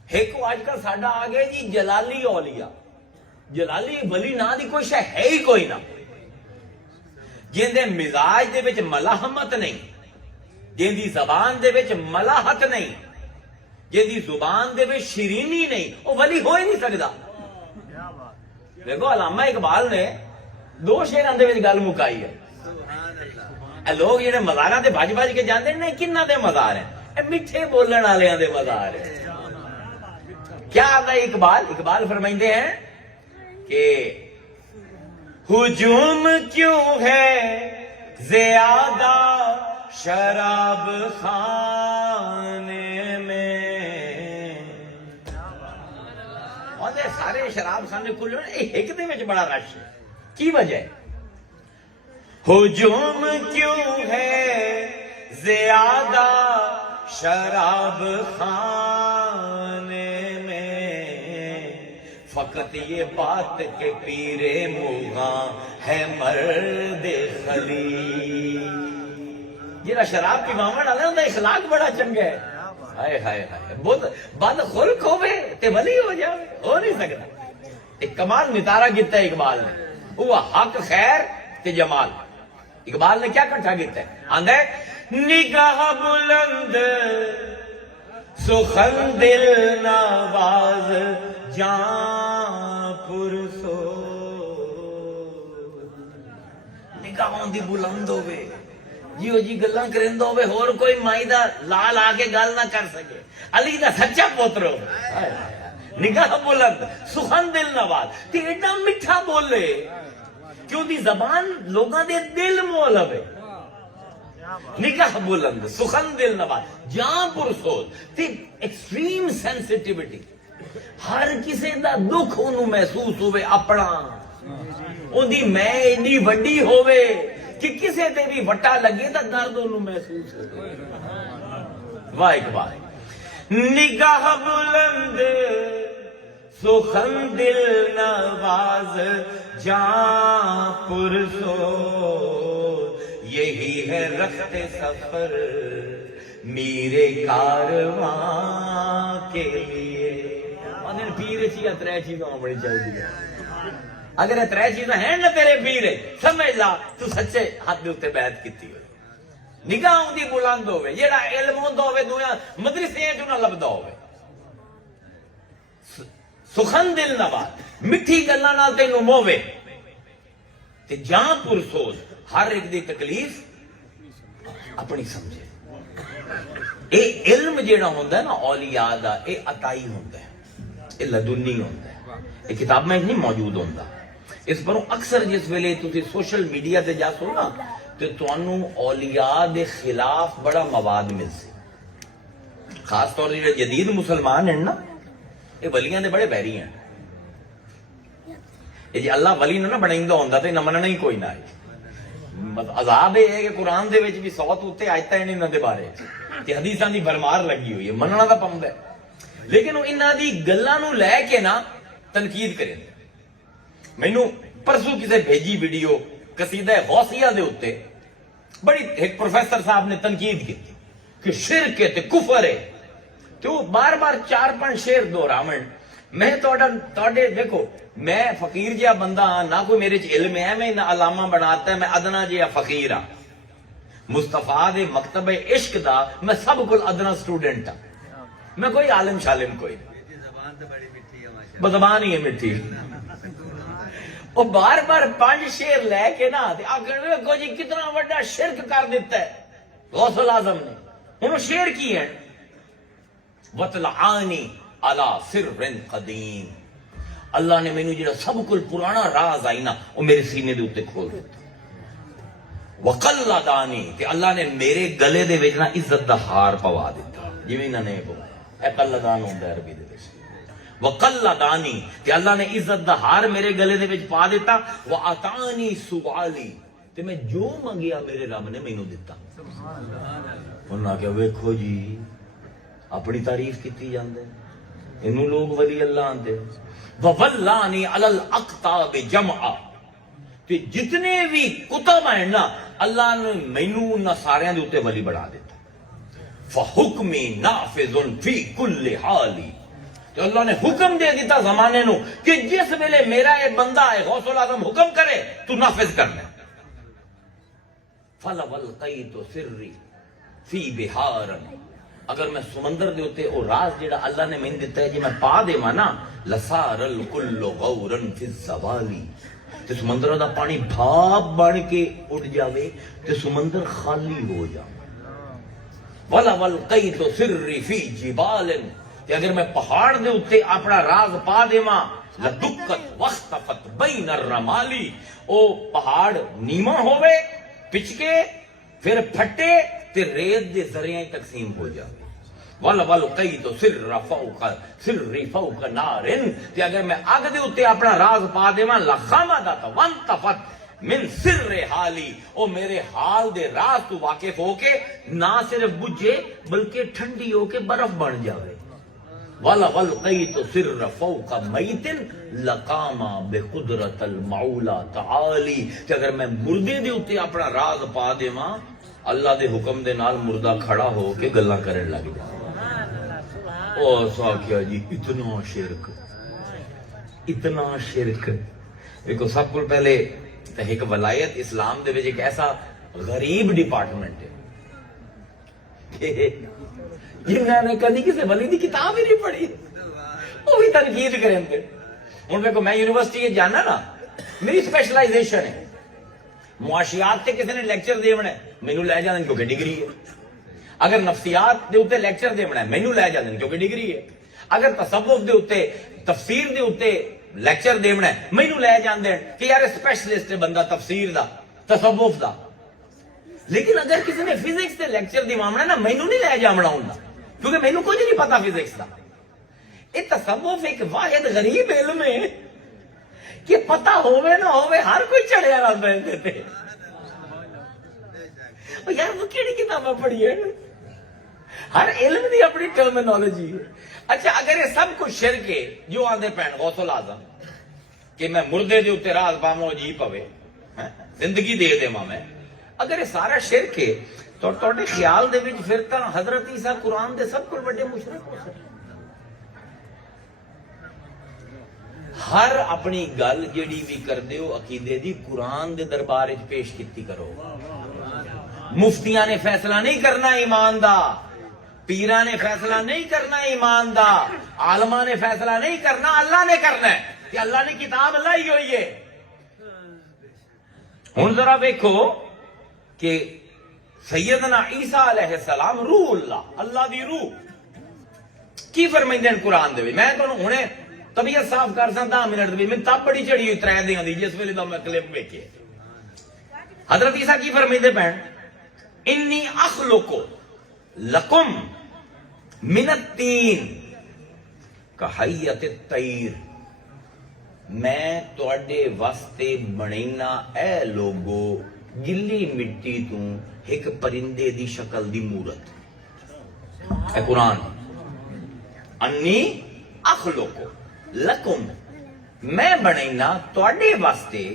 ایک اج کل ساڈا آ گیا جی جلالی اولیاء، جلالی ولی نا دی کوئی شے ہے ہی کوئی نہ، جن دے مزاج دے وچ ملاحمت نہیں، جن دی زبان دے وچ ملاحت نہیں، جہی زبان دے وچ شیرینی نہیں وہ ولی ہو ہی نہیں سکتا. دیکھو علامہ اقبال نے 2 شعراں دے وچ گل مکائی ہے. لوگ جڑے مزاراں تے بھج بھج کے جاندے نے کنہاں دے مزار ہیں؟ اے میٹھے بولن والیاں دے مزار ہیں. کیا آتا ہے اقبال فرمائندے ہیں کہ ہجوم کیوں ہے زیادہ شراب خانے میں. سارے شراب خانے کھلے ایک دے وچ بڑا رش ہے. کی وجہ ہے؟ ہجوم کیوں ہے زیادہ شراب خانے میں، فقط یہ بات کہ پیرے مغاں ہے مرد خلی. جہاں شراب پیواون والا ان کا اخلاق بڑا چنگا ہے. ہائے ہائے ہائے بہت بد خلق ہوے تے ولی ہو جاوے، ہو نہیں سکتا. ایک کمال نتارا کیتا ہے اقبال نے، وہ حق خیر تے جمال. اقبال نے کیا کٹھا کیتا ہے؟ آندا ہے نگاہ بلند سخن دل نواز جان پرسو. نگاہوں دی بلند ہوے جیو جی گلاں کریندا ہوے، ہور کوئی مائی دا لال آ کے گل نہ کر سکے. علی دا سچا پوتر ہو. نگاہ بلند سخن دل نواز تے ایڈا میٹھا بولے کہ دی زبان لوگاں دے دل مول لوے. نگاہ بلند سخن دل نواز جان پرسوز تے ایکسٹریم سینسٹیوٹی. ہر کسے دا دکھ انہوں محسوس ہوئے اپنا، ان دی میں اتنی وڈی ہوئے کہ کسے تے بھی وٹا لگے تا درد انہوں محسوس ہوئے. واہ اقبال. نگاہ بلند سخن دل نواز جان پرسو، یہی ہے رخت سفر میرے کارواں کے لیے. پیر چیزاں 3 چیزاں بڑی چاہیے. اگر یہ 3 چیزاں ہیں نا تیرے پیر سمجھ لا تو سچے ہاتھ دے اوتے بیعت کیتی ہوئے. نگاہ دی بلند ہوئے، جیڑا علم ہوندا ہوئے دنیا مدرسے جو نہ لبدا ہوئے. سخن دل نواز مٹھی گلاں نال تینوں مووے تے جان پرسوز ہر ایک دی تکلیف اپنی سمجھے. اے علم جیڑا ہوندا ہے نا اولیاء دا، اے عطائی ہوندا ہے، اے لدنی ہوندا ہے. اے کتاب میں نہیں موجود ہوندا. اس پر اکثر جس ویلے تسی سوشل میڈیا تے جاسو نا تے تانوں اولیاء دے خلاف بڑا مواد مل سی. خاص طور تے جدید مسلمان ہیں نا یہ ولیاں دے بڑے بیری ہیں. یہ جی اللہ ولی نہ بنائندا ہوندا تے نہ مننا ہی کوئی نہ ہے. عذاب یہ ہے کہ قرآن دے وچ بھی 100 تو اتے آیتاں ہیں انہاں دے بارے تے حدیثاں دی بھرمار لگی ہوئی ہے. مننا دا پوندا ہے لیکن انہاں دی گلاں نوں لے کے نا تنقید کرے. مینوں پرسوں کسے بھیجی ویڈیو قصیدہ غوثیہ دے اوتے بڑی ایک پروفیسر صاحب نے تنقید کی کہ شرک ہے تے کفر ہے تے وہ بار بار 4-5 شعر دہراون. میں توڑے دیکھو میں فقیر جہا بندہ ہاں، نہ کوئی میرے چ علم ہے، میں نہ علامہ بناتا ہے، میں ادنا جہا فقیر ہاں. مصطفیٰ دے مکتب عشق دا میں سب کل ادنا سٹوڈنٹ ہاں. میں کوئی عالم شالم کوئی نہیں، زبان ہی ہے میٹھی. وہ بار بار 5 شعر لے کے نا دیکھو جی کتنا بڑا شرک کر دیتا ہے غوث الاعظم نے. انہوں شعر کی ہے وَطْلَعَانِ عَلَى سِرٍ قَدِيمٍ. اللہ نے مینوں جڑا سب کل پرانا راز آئی نا وہ میرے سینے دے اوتے کھول دیتا. وَقَلَّدَانِ کہ اللہ نے میرے گلے دے وچ نا عزت دا ہار پوا دیتا. جویں انہاں نے اے قلدان ہوندا ہے عربی دے وچ. وَقَلَّدَانِ کہ اللہ نے عزت دا ہار میرے گلے دے وچ پا دیتا. وَأَعْطَانِي سُؤَالِي تے میں جو منگیا میرے رب نے مینوں دیتا. انہاں کہ ویکھو جی اپنی تعریف کیتی جاندے انہوں لوگ ولی اللہ آندے. وَوَلَّانِ عَلَى الْأَقْطَابِ جَمْعًا کہ جتنے بھی کتب ہیں نا اللہ نے مینوں انہاں ساریاں دے اوتے ولی بنا دیتا. فَحُکْمِ نَافِذٌ فِي كُلِّ حَالِ تو اللہ نے حکم دے دیتا زمانے نو کہ جس ویلے میرا یہ بندہ ہے غوث الاعظم حکم کرے تو نافذ کرنا. فَلَوَلْقَيْتُ سِرِّي فِي بِحَارٍ اگر میں سمندر دے اوتے او راز جڑا اللہ نے مینوں دتا ہے جے میں پا دیواں نا لسار الکل غورا فی الزوالی تے سمندر دا پانی بھاپ بن کے اٹھ جاوے تے سمندر خالی ہو جاوے ولا والقیت سری فی جبال تے اگر میں پہاڑ دے اوتے اپنا راز پا دیواں لدکت واختفت بین الرمالی او پہاڑ نیواں ہوے پچکے پھر پھٹے تے ریت دے ذریعے تقسیم ہو جاوے ول والقیت سر فوق نار تے اگر میں اگ دے اوتے اپنا راز پا دیواں لخمدت وانتفت من سر حالی او میرے حال دے راز تو واقف ہو کے نہ صرف بجھے بلکہ ٹھنڈی ہو کے برف بن جاوے وَلَا وَالْقَيْتُ سِرَّ فَوْقَ مَيْتٍ لَقَامَ بِقُدْرَةَ الْمَعُولَى تَعَالِي کہ اگر میں مردے دے اوتے اپنا راز پا دیواں اللہ دے حکم دے نال مردہ کھڑا ہو کے گلاں کرن لگ جائے او ساکھیا جی اتنا شرک دیکھو سب کو پہلے ایک ولایت اسلام دے وچ ایک ایسا غریب ڈپارٹمنٹ ہے کہ جنہاں نے کدی کسی ولی دی کتاب ہی نہیں پڑھی وہ بھی تنقید کریں گے ہن دیکھو میں یونیورسٹی جانا نا میری اسپیشلائزیشن ہے معاشیات تے کسی نے لیکچر دیونا ہے مینوں لے جاندے کیونکہ ڈگری ہے اگر نفسیات دے اوتے لیکچر دیونا ہے مینوں لے جاندے کیونکہ ڈگری ہے اگر تصوف دے اوتے تفسیر دے اوتے لیکچر دیونا ہے مینوں لے جاندے کہ یار اسپیشلسٹ ہے بندہ تفسیر دا تصوف دا لیکن اگر کسی نے فزکس دے لیکچر دیوانا ہے نا مینوں نہیں لے جاونا ہوندا کیونکہ مینوں کچھ نہیں پتا فزکس دا یہ تصوف ایک واحد غریب علم ہے کہ پتا ہوئے نہ ہوئے ہر کوئی چڑھیا رہتا ہے دیتے یار وہ کیڑی کتابیں پڑھی ہے ہر علم دی اپنی ٹرمینالوجی ہے اچھا اگر یہ سب کچھ شرک ہے جو آندے پہن غوث العظم کہ میں مردے دے اوتے راز پاواں جی پوے زندگی دے دیواں میں اگر یہ سارا شرک ہے تو تواڈے خیال دے وچ پھر تاں حضرت عیسیٰ قرآن دے سب کو بڑے مشرک ہو سکتے ہر اپنی گل جیڑی بھی کردے ہو عقیدے دی قرآن دے دربار وچ پیش کیتی کرو مفتیاں نے فیصلہ نہیں کرنا ایمان دا پیراں نے فیصلہ نہیں کرنا ایمان دا عالماں نے فیصلہ نہیں کرنا اللہ نے کرنا ہے کہ اللہ نے کتاب لائی ہوئی ہے ہن ذرا دیکھو کہ سیدنا عیسیٰ علیہ السلام روح اللہ دی روح کی فرمائندے ہیں قرآن دے وچ میں تانوں ہنے طبیعت صاف کر سا 10 منٹ دی میں تب بڑی چڑی ہوئی 3 دیاں دی جس ویلے دا میں کلپ ویکھے حضرت عیسیٰ کی فرمائندے پہن انی اخلق لکم من الطین کحیت الطیر میں تواڈے واسطے بنینا اے لوگو گلی مٹی تو ایک پرندے دی شکل دی مورت اے قرآن انی اخلق لکم میں بنینا تواڈے واسطے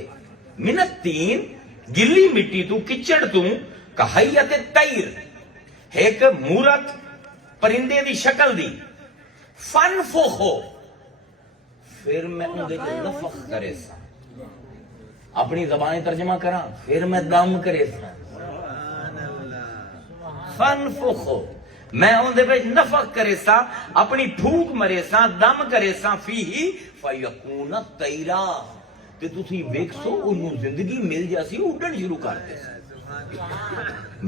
من الطین گلی مٹی تو کچڑ تو کحیت الطیر ایک مورت پرندے دی شکل دی فنفخو پھر میں اندے تے نفخ کرے سا اپنی زبانی ترجمہ کراں پھر میں دم کرے سا فنفخو میں اندے پہ نفخ کرے سا اپنی پھوک مرے سا دم کرے سا فیہی فیکون طیرا تے تسی ویکھسو انہوں زندگی مل جاسی اڈن شروع کر دے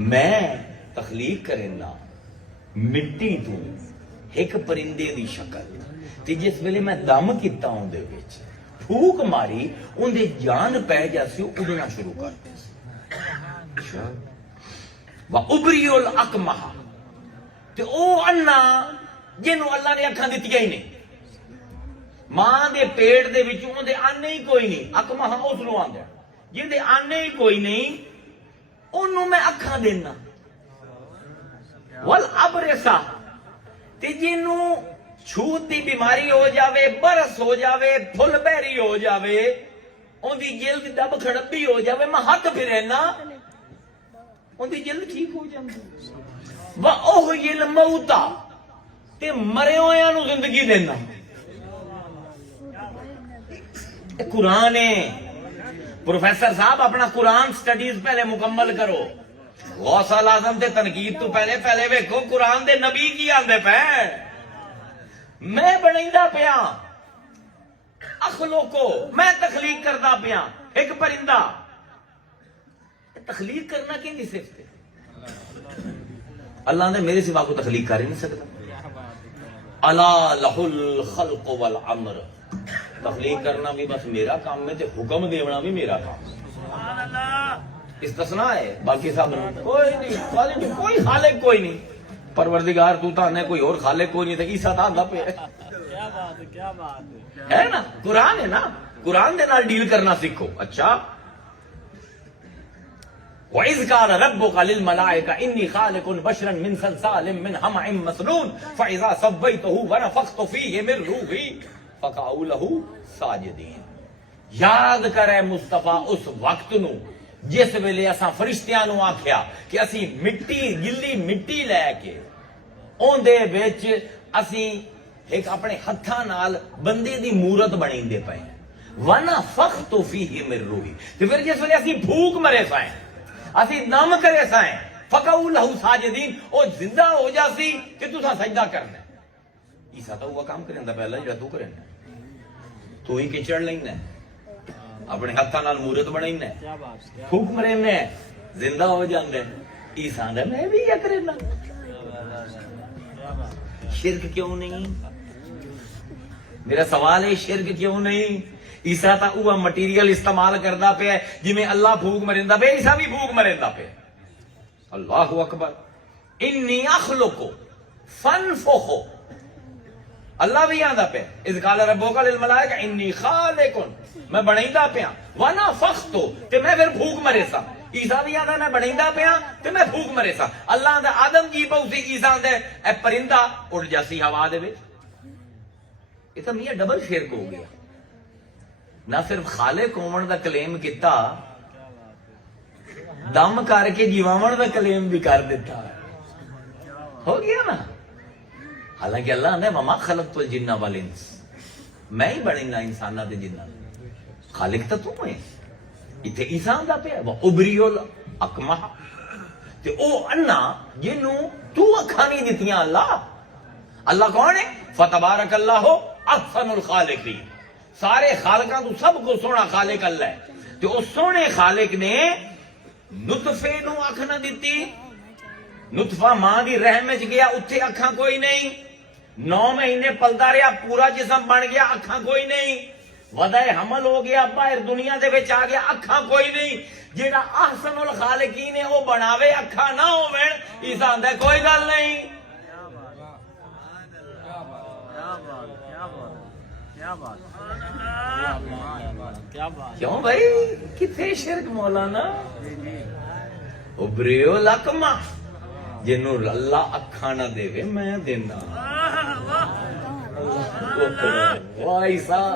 میں تخلیق کرنا مٹی تو ایک پرندے دی شکل تے جس ویلے میں دم کیتا ہوں دے وچ پھوک ماری ان دے جان پہ جاسی اڑنا شروع کر دے وَأُبْرِئُ الْأَكْمَحَ تے او انا جنوں اللہ نے اکھاں دتیاں ہی نہیں ماں دے پیٹ دے وچ اون دے آنے ہی کوئی نہیں اکمہ اس نوں آندا جن دے آنے ہی کوئی نہیں اونوں میں اکھاں دینا والابرصہ تے جنوں چھوت دی بیماری ہو جاوے برس ہو جاوے پھل بہری ہو جاوے ان دی جلد دب کھڑپی ہو جاوے میں ہاتھ پھرینا ان دی جلد ٹھیک ہو جاندی وَأُحْيِي الْمَوْتَى تے مرے ہویاں نو زندگی دینا یہ قرآن ہے پروفیسر صاحب اپنا قرآن سٹڈیز پہلے مکمل کرو غوث اعظم تے تنقید تو پہلے پہلے ویکھو قرآن دے نبی کی آندے پے میں بنائندا پیا اخلوقو میں تخلیق کردا پیا ایک پرندہ تخلیق کرنا کی نہیں صفت ہے اللہ نے میرے سوا کو تخلیق کر ہی نہیں سکتا الا لہ الخلق والامر تخلیق کرنا بھی بس میرا کام ہے تے حکم دینا بھی میرا کام سبحان اللہ استثناء ہے باقی سب کوئی نہیں کوئی خالق کوئی نہیں پروردگار تو تانے کوئی اور خالق کوئی نہیں تے عیسیٰ تا آندا پیا کیا بات ہے کیا بات ہے نا قرآن ہے نا قرآن دے نال ڈیل کرنا سیکھو اچھا وَإِذْ قَالَ رَبُّكَ لِلْمَلَائِكَةِ إِنِّي خَالِقٌ بَشَرًا مِنْ صَلْصَالٍ مِنْ حَمَإٍ مَسْنُونٍ فَإِذَا سَوَّيْتُهُ وَنَفَخْتُ فِيهِ مِنْ رُوحِي فَقَعُوا لَهُ سَاجِدِينَ یاد کرے مصطفیٰ اس وقت نو جس ویلے اساں فرشتیاں نو آکھیا کہ اسی مٹی گلی مٹی لے کے اون دے وچ اسی ایک اپنے ہتھاں نال بندے دی مورت بنیندے پئے وَنَفَخْتُ فِيهِ مِنْ رُوحِي تے پھر جس ویلے اسی بھوک مرے سائیں اسی دم کرے سائیں فقعوا لہو ساجدین او زندہ ہو جاسی کہ تساں سجدہ کرنا ہے عیسیٰ تو وہ کام کریندا پہلا جڑا تو کرنا تو ہی کچڑ لینا اپنے ہاتھاں نال مورت بنائنا پھوک مرینا زندہ ہو جاندا عیسیٰ دا میں بھی کیا کرنا شرک کیوں نہیں میرا سوال ہے شرک کیوں نہیں عیسیٰ تا اوہ مٹیریل استعمال کردا پیا جی میں اللہ بھوک مریندا پیا عیسیٰ بھی بھوک مریندا پیا اللہ اکبر انی اخلقو فانفخو اللہ بھی آندا پیا اذ قال ربک للملائکہ انی خالق میں بنائندا پیا ونفخت تے میں پھر بھوک مرے سا عیسیٰ بھی آندا میں بنائندا پیا تے میں بھوک مرے سا اللہ دا آدم جی پوسی عیسیٰ دے اے پرندہ اڑ جاسی ہوا دے وچ یہ تو میاں ڈبل شرک ہو گیا نہ صرف خالق ہون دا کلیم کیتا دم کر کے جیواون دا کلیم بھی کر دیتا ہو گیا نا حالانکہ اللہ نے وما خلقت الجن والانس میں ہی بنینا انساناں تے جناں خالق تے تو ہے ایتھے عیسیٰ دا پیا وہ ابریو الاکمہ تے او انا جنوں تو اکھاں نہیں دتیاں اللہ کون ہے فتبارک اللہ احسن الخالقین سارے خالقاں تو سب کو سونا خالق اللہ ہے تو اس سونے خالق نے نطفے نو اکھ نہ دیتی نطفہ ماں دی رحم وچ گیا اتھے اکھاں کوئی نہیں 9 مہینے پلدا رہیا پورا جسم بن گیا اکھاں کوئی نہیں وضع حمل ہو گیا باہر دنیا دے وچ آ گیا اکھاں کوئی نہیں جیڑا احسن الخالقین ہے وہ بناوے اکھاں نہ ہوویں عیسیٰ دا کوئی گل نہیں کیوں بھائی کتنے شرک مولانا ابریو لکما جنوں اللہ اکھاں نہ دے میں دینا واہ عیسیٰ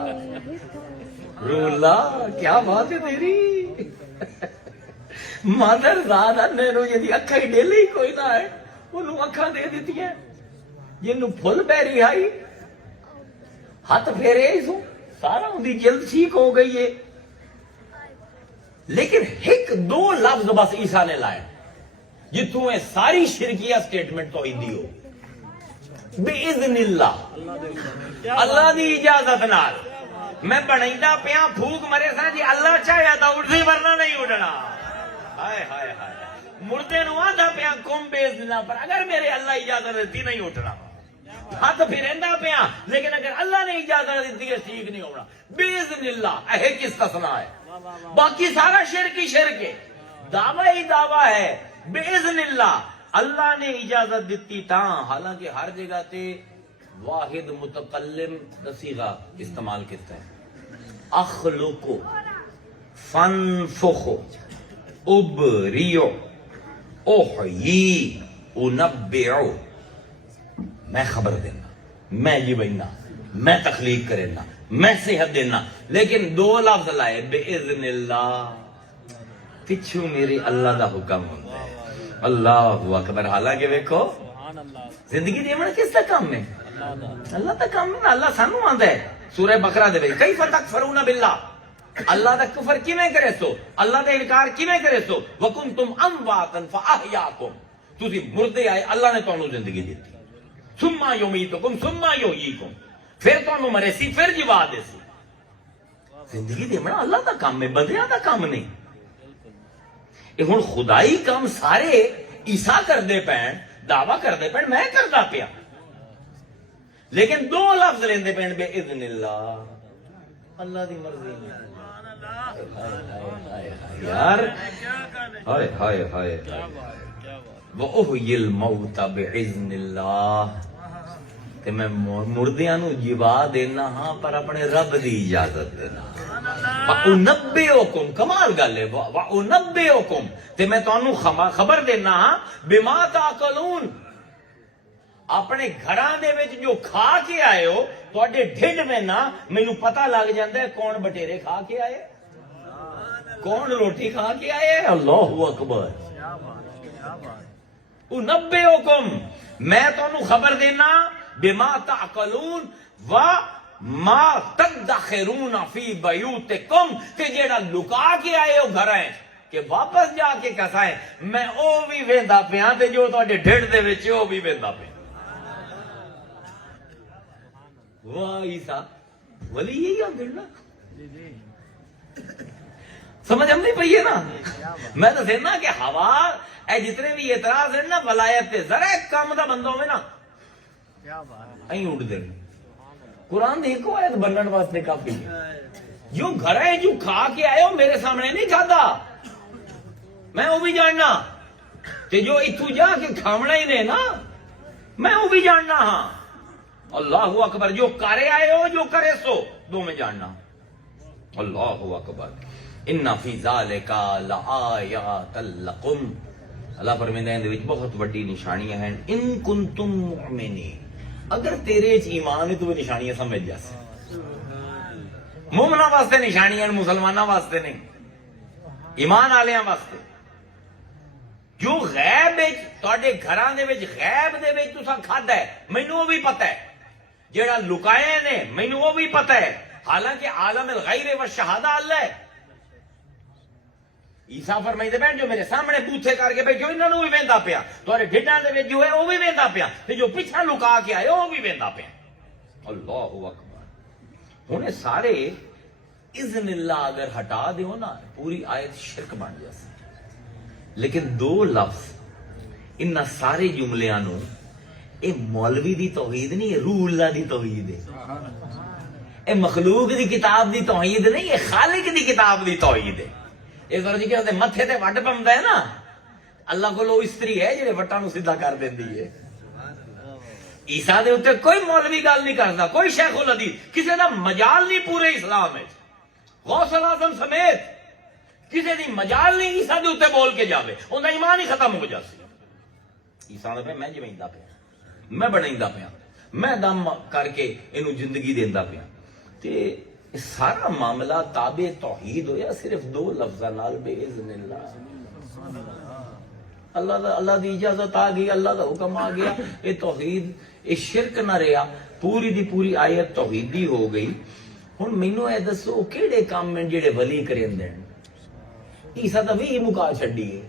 رولا کیا بات ہے تیری مادر زاد انہوں جی اکھاں ہی ڈیلی کوئی نہ ہے انہوں اکھاں دے دیتی ہیں جنوں پھل بیری آئی ہاتھ پھیرے سو سارا ان دی جلد ٹھیک ہو گئی ہے لیکن ایک 2 لفظ بس عیسیٰ نے لائے جتوں میں ساری شرکیہ سٹیٹمنٹ تو ہی دیو بِإِذْنِ اللہ اللہ دی اجازت نال میں بنائندا پیا پھوک مرے سا جی اللہ چاہیا تا اٹھے ورنہ نہیں اٹھنا ہائے ہائے ہائے مردے نو آندا پیا قوم بِإِذْنِ اللہ پر اگر میرے اللہ اجازت دیتی نہیں اٹھنا ہاتھ پھریندا پیا لیکن اگر اللہ نے اجازت دیتی ہے ٹھیک نہیں ہونا باذن اللہ ایک استثناء ہے باقی سارا شرک ہی شرک ہے دعویٰ ہی دعویٰ ہے باذن اللہ اللہ نے اجازت دیتی تا حالانکہ ہر جگہ تے واحد متکلم صیغہ استعمال کرتا ہے اخلقو فانفخو ابریو احیی انبعو میں خبر دینا میں جی بہنا میں تخلیق کرنا میں صحت دینا لیکن 2 لفظ لائے باذن اللہ پچھو میری اللہ دا حکم ہوتا ہے اللہ اکبر حالانکہ دیکھو زندگی دیونا کس کا کام ہے اللہ دا کام ہے اللہ سانو آندا ہے سورہ بقرہ دے کیف تکفرون باللہ اللہ دا کفر کیویں کرے سو، اللہ دا انکار کیویں کرے سو، وکنتم امواتا فاحیاکم، تسی مردے آئے اللہ نے تانوں زندگی دیتی، ثم یمیتکم ثم یحییکم، پھر تانوں مرے سی پھر جیوا دے سی۔ زندگی دینا اللہ دا کام ہے، بندیاں دا کام نہیں۔ یہ ہن خدائی کام سارے عیسیٰ کردے پین، دعویٰ کردے پین، میں کردا پیا، لیکن دو لفظ لیندے پین بے اذن اللہ، اللہ دی مرضی میں۔ یار ہائے ہائے ہائے، وَأُحْيِي الْمَوْتَ بِعِذْنِ اللَّهِ، تے میں مردیاں نو جیوا دینا ہاں پر اپنے رب دی اجازت دینا۔ وَأُنَبِّئُكُمْ، کمال گل ہے، وَأُنَبِّئُكُمْ، تے میں تانوں خبر دینا ہاں بِمَا تَأْكُلُونَ، اپنے گھراں دے وچ جو کھا کے آئے ہو، تواڈے ڈھڈ میں نا مینوں پتہ لگ جاندا ہے کون بٹیرے کھا کے آئے، کون روٹی کھا کے آئے۔ اللہ اکبر۔ انبئکم، میں تانوں خبر دینا بما تاکلون وما تدخرون فی بیوتکم، کہ جیڑا لکا کے آئے ہو گھراں کہ واپس جا کے کسائے، میں او بھی ویندا پیاں تے جو تواڈے ڈھڈ دے وچ او بھی ویندا پیا۔ واہ عیسیٰ ولی یہی آندے نا، سمجھ ہم نہیں پئی ہے نا۔ میں تو سینا کہ ہوا اے جتنے بھی اعتراض ہیں نا ولایت تے، ذرا ایک کام دا بندوں میں نا این اٹھ دیں۔ قرآن دی ایک آیت بنن واسطے کافی ہے۔ جو گھر ہے جو کھا کے آئے ہو میرے سامنے نہیں کھادا، میں وہ بھی جاننا، تے جو اتھو جا کے کھامنا ہی نے نا میں وہ بھی جاننا ہاں۔ اللہ اکبر، جو کرے آئے ہو جو کرے سو دو میں جاننا۔ اللہ اکبر۔ ان فی ذالک لآیات لکم، اللہ فرمیندا ہے اندے وچ بہت وڈی نشانیاں ہیں، ان کنتم مؤمنین، اگر تیرے چ ایمان ہے تو وہ نشانیاں سمجھ جا سی۔ مومناں واسطے نشانیاں، مسلماناں واسطے نہیں، ایمان والیاں واسطے۔ جو غیب وچ تواڈے گھراں دے وچ غیب دے وچ تساں کھادا ہے مینوں وہ بھی پتہ ہے، جیڑا لکائے نے مینوں وہ بھی پتہ ہے، حالانکہ عالم الغیب والشہادہ اللہ ہے۔ عیسیٰ فرمائیندے پے جو میرے سامنے بوتھے کر کے بیٹھے انہاں نوں بھی ویندا پیا، تواڈے ڈھڈاں دے وچ جو ہے وہ بھی ویندا پیا، تے جو پیچھے لکا کے آئے وہ بھی ویندا پیا۔ اللہ اکبر۔ ہن سارے اذن اللہ اگر ہٹا دیو نا پوری آیت شرک بن جاسی۔ لیکن دو لفظ ان سارے جملیاں نو، اے مولوی دی توحید نہیں، اے روح اللہ دی توحید ہے، اے مخلوق دی کتاب دی توحید نہیں، اے خالق دی کتاب دی توحید ہے۔ اس طرح جی کہ متھے تے وٹ پوندا ہے نا، اللہ کو استری ہے جڑے وٹاں نو سیدھا کر دیندی ہے۔ عیسیٰ دے اوتے کوئی مولوی گل نہیں کردا، کوئی شیخ الحدیث، کسی دا مجال نہیں پورے اسلام وچ، غوث الاعظم سمیت کسی دی مجال نہیں عیسیٰ دے اوتے بول کے جاوے، اوندا ایمان ہی ختم ہو جاسی۔ عیسیٰ نے میں جویندا پیا، میں بنائندا پیا، میں دم کر کے اینو زندگی دیندا پیا، تے سارا معاملہ تابع توحید ہویا صرف دو لفظاں نال، بے اذن اللہ۔ اللہ دی اجازت آ گئی، اللہ دا حکم آ گیا، یہ توحید، یہ شرک نہ رہا، پوری دی پوری آیت توحیدی ہو گئی۔ ہن مینوں اے دسو کیڑے کام میں جڑے ولی کریندے ہیں؟ عیسیٰ دا وی مکا چھڈی ہے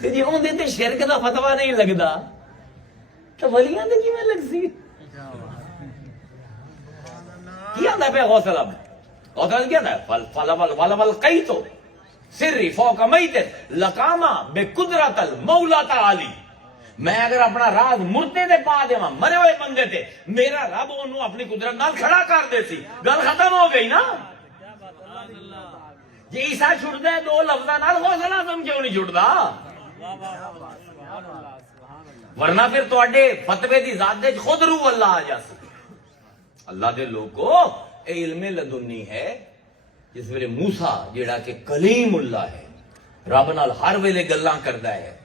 تے جے اون دے شرک دا فتوی نہیں لگدا تے ولیاں دے کیویں لگ سی؟ کیا آندا پہ غوث العظم؟ غوث العظم کیا آندا ہے؟ فَلَوَلْقَيْتُ سِرِّ فَوْقَ مَيْتٍ لَقَامَ بِقُدْرَةِ الْمَوْلَى تَعَالِي، میں اگر اپنا راز مردے دے پا دیواں مرے ہوئے بندے تے، میرا رب انہوں اپنی قدرت نال کھڑا کر دے سی، گل ختم ہو گئی نا۔ جی عیسیٰ چھڑدا ہے دو لفظاں نال، غوث العظم کیوں نہیں چھڑدا؟ ورنہ پھر تواڈے فتوی دی ذات دے خود روح اللہ آ جاسی۔ اللہ دے لوگو اے علم لدنی ہے، جس ویلے موسیٰ جیڑا کہ کلیم اللہ ہے، رب نال ہر ویلے گلاں کردا ہے،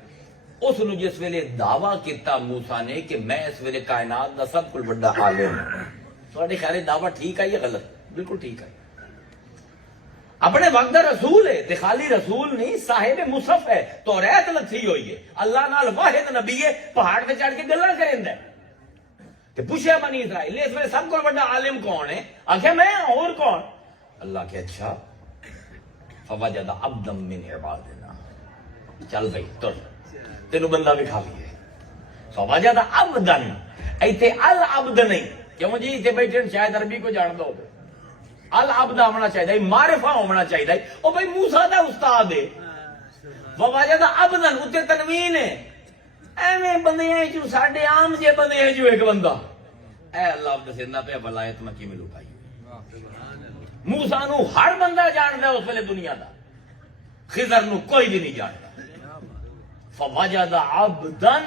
اس نو جس ویلے دعویٰ کیتا موسیٰ نے کہ میں اس ویلے کائنات دا سب کل بڑا عالم ہوں، تواڈے خیال دعویٰ ٹھیک ہے یا غلط؟ بالکل ٹھیک ہے۔ اپنے وقت دا رسول ہے تے خالی رسول نہیں، صاحب مصحف ہے، توریت لکھی ہوئی ہے، اللہ نال واحد نبی ہے، پہاڑ تے چڑھ کے گلاں کریندا ہے۔ تے پوچھا بنی اسرائیل اس ویلے سب کو بڑا عالم کون ہے؟ آخیا میں ہاں، اور کون؟ اللہ کہ اچھا فوجد عبدا من عبادنا، چل بھائی تر تینوں بندہ بھی کھا لیے. فوجد عبدا، ایتھے العبد نہیں، کیوں جی ایتھے بیٹھے شاید عربی کو جان دو، العبد ہونا چاہیے، معرفہ ہونا چاہیے. او بھائی موسیٰ دا استاد ہے، فوجد عبدا اتنے تنوین ہے. ایویں بندیاں چوں ساڈے عام جے بندے جو ایک بندہ اے اللہ دسنا پہ ولایت میں کیویں لکائی. موسیٰ نو ہر بندہ جاندا اس ویلے دنیا دا، خضر نو کوئی بھی نہیں جاندا. فوجد عبدا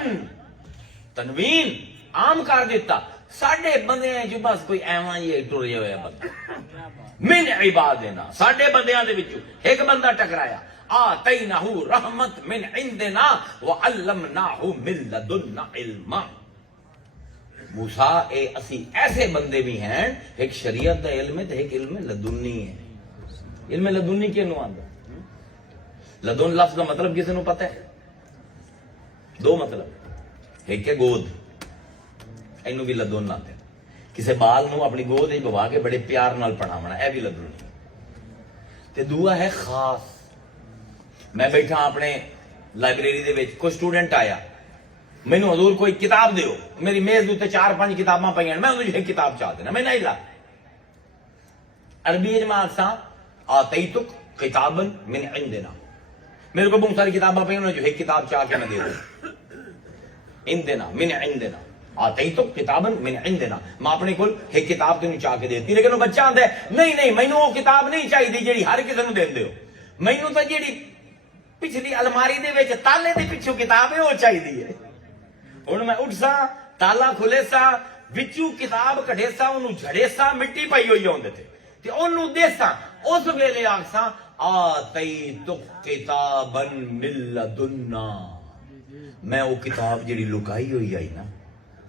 تنوین عام کر دیتا. ساڈے بندے جو بس کوئی ایواں ہی ٹریا ہوا بندہ من عبادنا، ساڈے بندیاں دے وچوں ایک بندہ ٹکرایا. آتیناہ رحمت من عندنا وعلمناہ من لدنا علما. موسیٰ اے اسی ایسے بندے بھی ہیں، ایک شریعت دا علم ہے تے ایک علم لدنی ہے. علم لدنی کینوں آندا؟ لدن لفظ کا مطلب کسی نو پتہ ہے؟ دو مطلب، ایک ہے گود، اینو بھی لدن آتے ہیں. کسی بال نو اپنی گود وچ بوا کے بڑے پیار نال پڑھاونا، اے بھی لدن. تے دوسرا ہے خاص. میں بیٹھا اپنے لائبریری دے وچ، کوئی سٹوڈنٹ آیا، مینوں حضور کوئی کتاب دیو، میری میز دے 4-5 کتاباں پئیاں، میں انہوں ایک کتاب چاہ دینا، میں نہیں لا. عربی میں آکھاں آتیتک کتابا من عندنا، میرے کو بہت ساری کتاباں پئیاں، انہوں ایک کتاب چاہ کے میں دے دوں. عندنا من عندنا آتیتک کتابا من عندنا، میں اپنے کول ایک کتاب تینوں چاہ کے دیتی. لیکن وہ بچہ آندا ہے نہیں مینوں وہ کتاب نہیں چاہیے جیڑی ہر کسی نوں دیندے ہو، مینوں تو جیڑی پچھلی الماری دے وچ تالے دے پیچھے کتاب ہے وہ چاہیے. ہن میں اٹھ سا، تالا کھلے سا، وچوں کتاب کڈے سا، اونوں جھڑے سا، مٹی پئی ہوئی ہوندے تے تے اونوں دیساں. اس ویلے آکھساں آتیتک کتابا من لدنا، میں وہ کتاب جڑی لکائی ہوئی آئی نا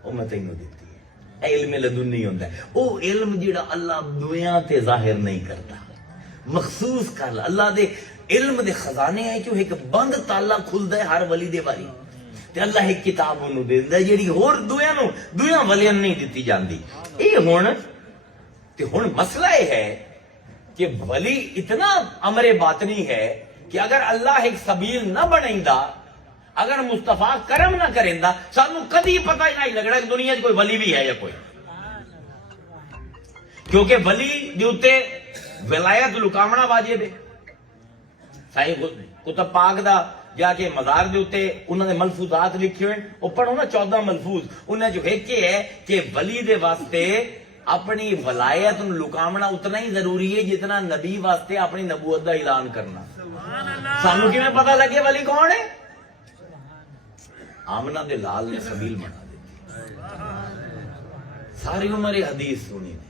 وہ میں تینوں دیتی ہے. اے علم لدنی ہوندا ہے، او علم جڑا اللہ دنیا تے ظاہر نہیں کرتا، مخصوص کر اللہ دے علم دے خزانے ہے کہ ایک بند تالا کھلدا ہے ہر ولی دے باری تے اللہ ایک کتاب انہوں دیندا ہے جڑی ہور دویاں ولیاں نہیں دتی جاندی. اے ہن مسئلہ یہ ہے کہ ولی اتنا امر باطنی ہے کہ اگر اللہ ایک سبیل نہ بنائندا، اگر مصطفیٰ کرم نہ کریندا، سانوں کدی پتہ ہی نہیں لگنا کہ دنیا کوئی ولی بھی ہے یا کوئی. کیونکہ ولی دے اوتے ولایت لکاونا واجب ہے. سائیں کتب پاک دا جا کے مزار دے اوتے انہاں دے ملفوظات لکھے ہوئے، او پڑھو نا 14 ملفوظ. انہاں جو ایک ہے کہ ولی دے واسطے اپنی ولایت لکاونا اتنا ہی ضروری ہے جتنا نبی واسطے اپنی نبوت دا اعلان کرنا. سانوں کیویں پتہ لگے ولی کون ہے؟ آمنہ دے لال نے سبیل بنا دیتی، ساری عمر حدیث سنی نے،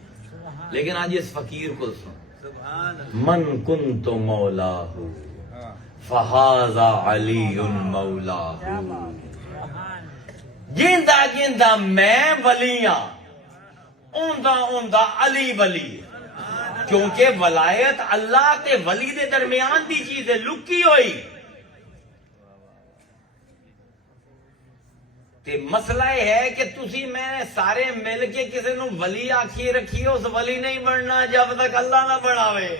لیکن آج اس فقیر کو سن. من کنت مولاہ فہذا علی مولاہ، جیندا جیندا میں ولیاں اوندا علی ولی. کیونکہ ولایت اللہ تے ولی دے درمیان دی چیز ہے، لکی ہوئی. تے مسئلہ یہ ہے کہ تسی میں سارے مل کے کسی نو ولی آکھی رکھی، اس ولی نہیں بننا جب تک اللہ نہ بناوے.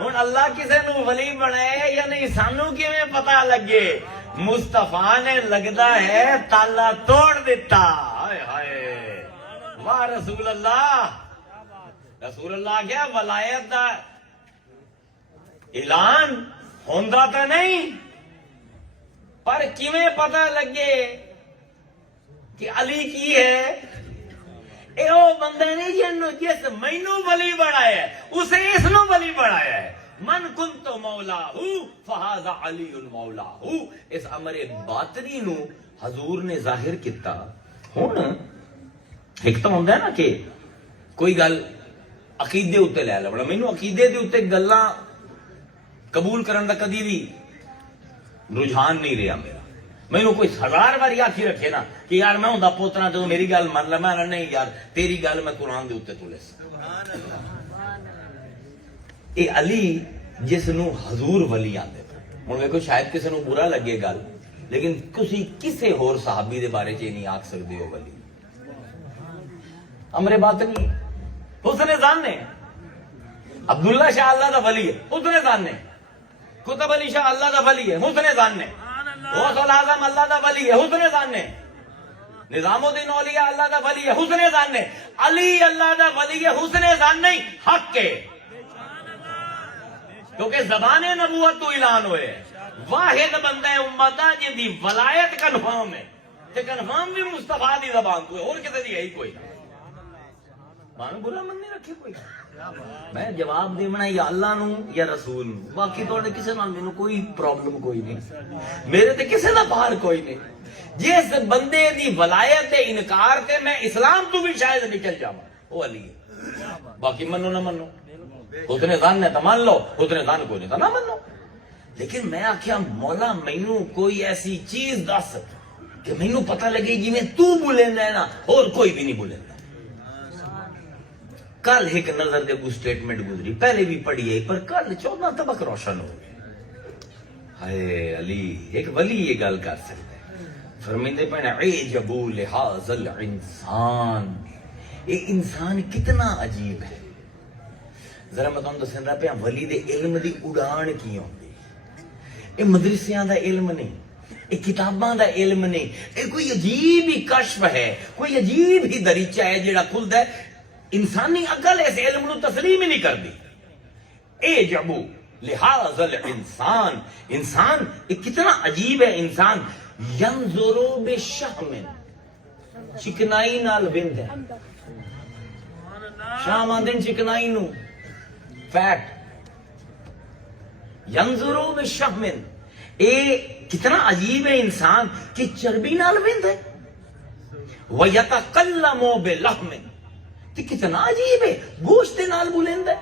ہن اللہ کسی نو ولی بنائے یا نہیں سانوں کیویں پتہ لگے؟ مصطفیٰ نے لگدا ہے تالا توڑ دیتا. ہائے ہائے واہ رسول اللہ. رسول اللہ کیا ولایت دا اعلان ہوندا تا نہیں، پر کیویں پتہ لگے کہ علی کی ہے؟ اے او بندہ نہیں جنوں جس مینوں ولی بنایا ہے اسے اس نو ولی بنایا ہے. من کنت مولاہ فہذا علی مولاہ. اس امر باطنی نو حضور نے ظاہر کیتا. ہن ایک تو ہوندا ہے نا کہ کوئی گل عقیدے اتنے لے لونا، مینوں عقیدے دے اتنے گلاں قبول کرن دا کدی بھی رجحان نہیں رہا میرا. مینوں کوئی 1000 باری آکھی رکھے نا کہ یار میں ہوندا پوترا تو میری گل من لا، میں نہیں یار تیری گل میں قرآن دے اتنے تولے سا. اے علی جس نو حضور ولی آندے. ہن ویکھو شاید کسی نو برا لگے گل، لیکن تسی کسے ہور صحابی دے بارے چ نہیں آکھ سکدے ہو ولی. امر باطنی ہے، حسن ظن ہے. عبداللہ شاہ اللہ دا ولی ہے، حسن ظن ہے. قطب علی شاہ اللہ دا ولی ہے، حسن ظن ہے. غوث العظم اللہ دا ولی ہے، حسن ظن ہے. نظام الدین اولیاء اللہ دا ولی ہے، حسن ظن ہے. علی اللہ دا ولی ہے، حسن ظن نہیں، حق ہے. کیونکہ زبان نبوت تو اعلان ہوئے ہے. واحد بندہ امت جن دی ولایت کنفرم ہے، تے کنفرم بھی مصطفیٰ دی زبان تو ہے، اور کسی دی ہے ہی کوئی. مانو برا من نہیں رکھے کوئی. میں جواب دینا یا اللہ نو یا رسول نو، باقی تو کسی نال مینوں کوئی پرابلم کوئی نہیں، میرے تے کسی دا بھار کوئی نہیں. جس بندے دی ولایت دے انکار تے میں اسلام تو بھی شاید نکل جاواں، وہ علی ہے. باقی منو نہ منو، حسن ظن ہے تو مان لو، حسن ظن کوئی نہیں تو نہ منو. لیکن میں آخیا مولا مینوں کوئی ایسی چیز دس کہ مینوں پتہ لگے جی میں تو بولیندا ہے نا اور کوئی بھی نہیں بولیندا. کل ایک نظر دے کوئی سٹیٹمنٹ گزری، پہلے بھی پڑھی ہے پر کل 14 طبق روشن ہو گئے. ہائے علی، ایک ولی یہ گل کر سکتا ہے. فرمیندے پہ عجبو لہذا الانسان، یہ انسان کتنا عجیب ہے. ذرا میں تمہیں دسندا پیا ولی دے علم دی اڑان کی ہوندی. یہ مدرسیاں دا علم نہیں، یہ کتاباں دا علم نہیں، یہ کوئی عجیب ہی کشف ہے، کوئی عجیب ہی دریچہ ہے جڑا کھلدا ہے. انسانی عقل اس علم نو تسلیم ہی نہیں کردی. اعجبو لہذا الانسان، انسان یہ کتنا عجیب ہے. انسان ینظرو بشہم، چکنائی نال وند ہے. شام آندن چکنائی نو فیٹ. ینظرو بشہم، اے کتنا عجیب ہے انسان کہ چربی نال وند ہے. ویتکلم بلحم، تو کتنا عجیب ہے گوشت نال بولند ہے.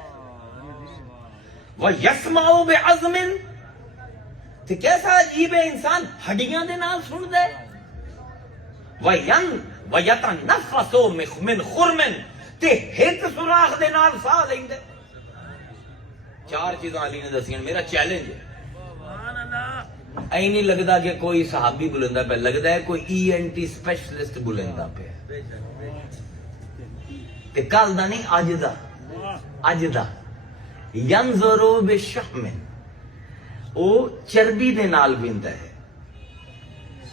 ویسمع بعظم، تو کیسا عجیب ہے انسان ہڈیاں دے نال سندا ہے. ویتنفس من خرم، تے ایک سوراخ دے نال ساہ لیندا ہے. چار چیزاں علی نے دسیاں، میرا چیلنج ہے. نہیں لگتا کہ کوئی صحابی بلندا پہ، لگتا ہے کوئی ENT اسپیشلسٹ بلندا پہ. کل دا نہیں اج دا. ینظرو بشہم، او چربی دے نال ویندا ہے.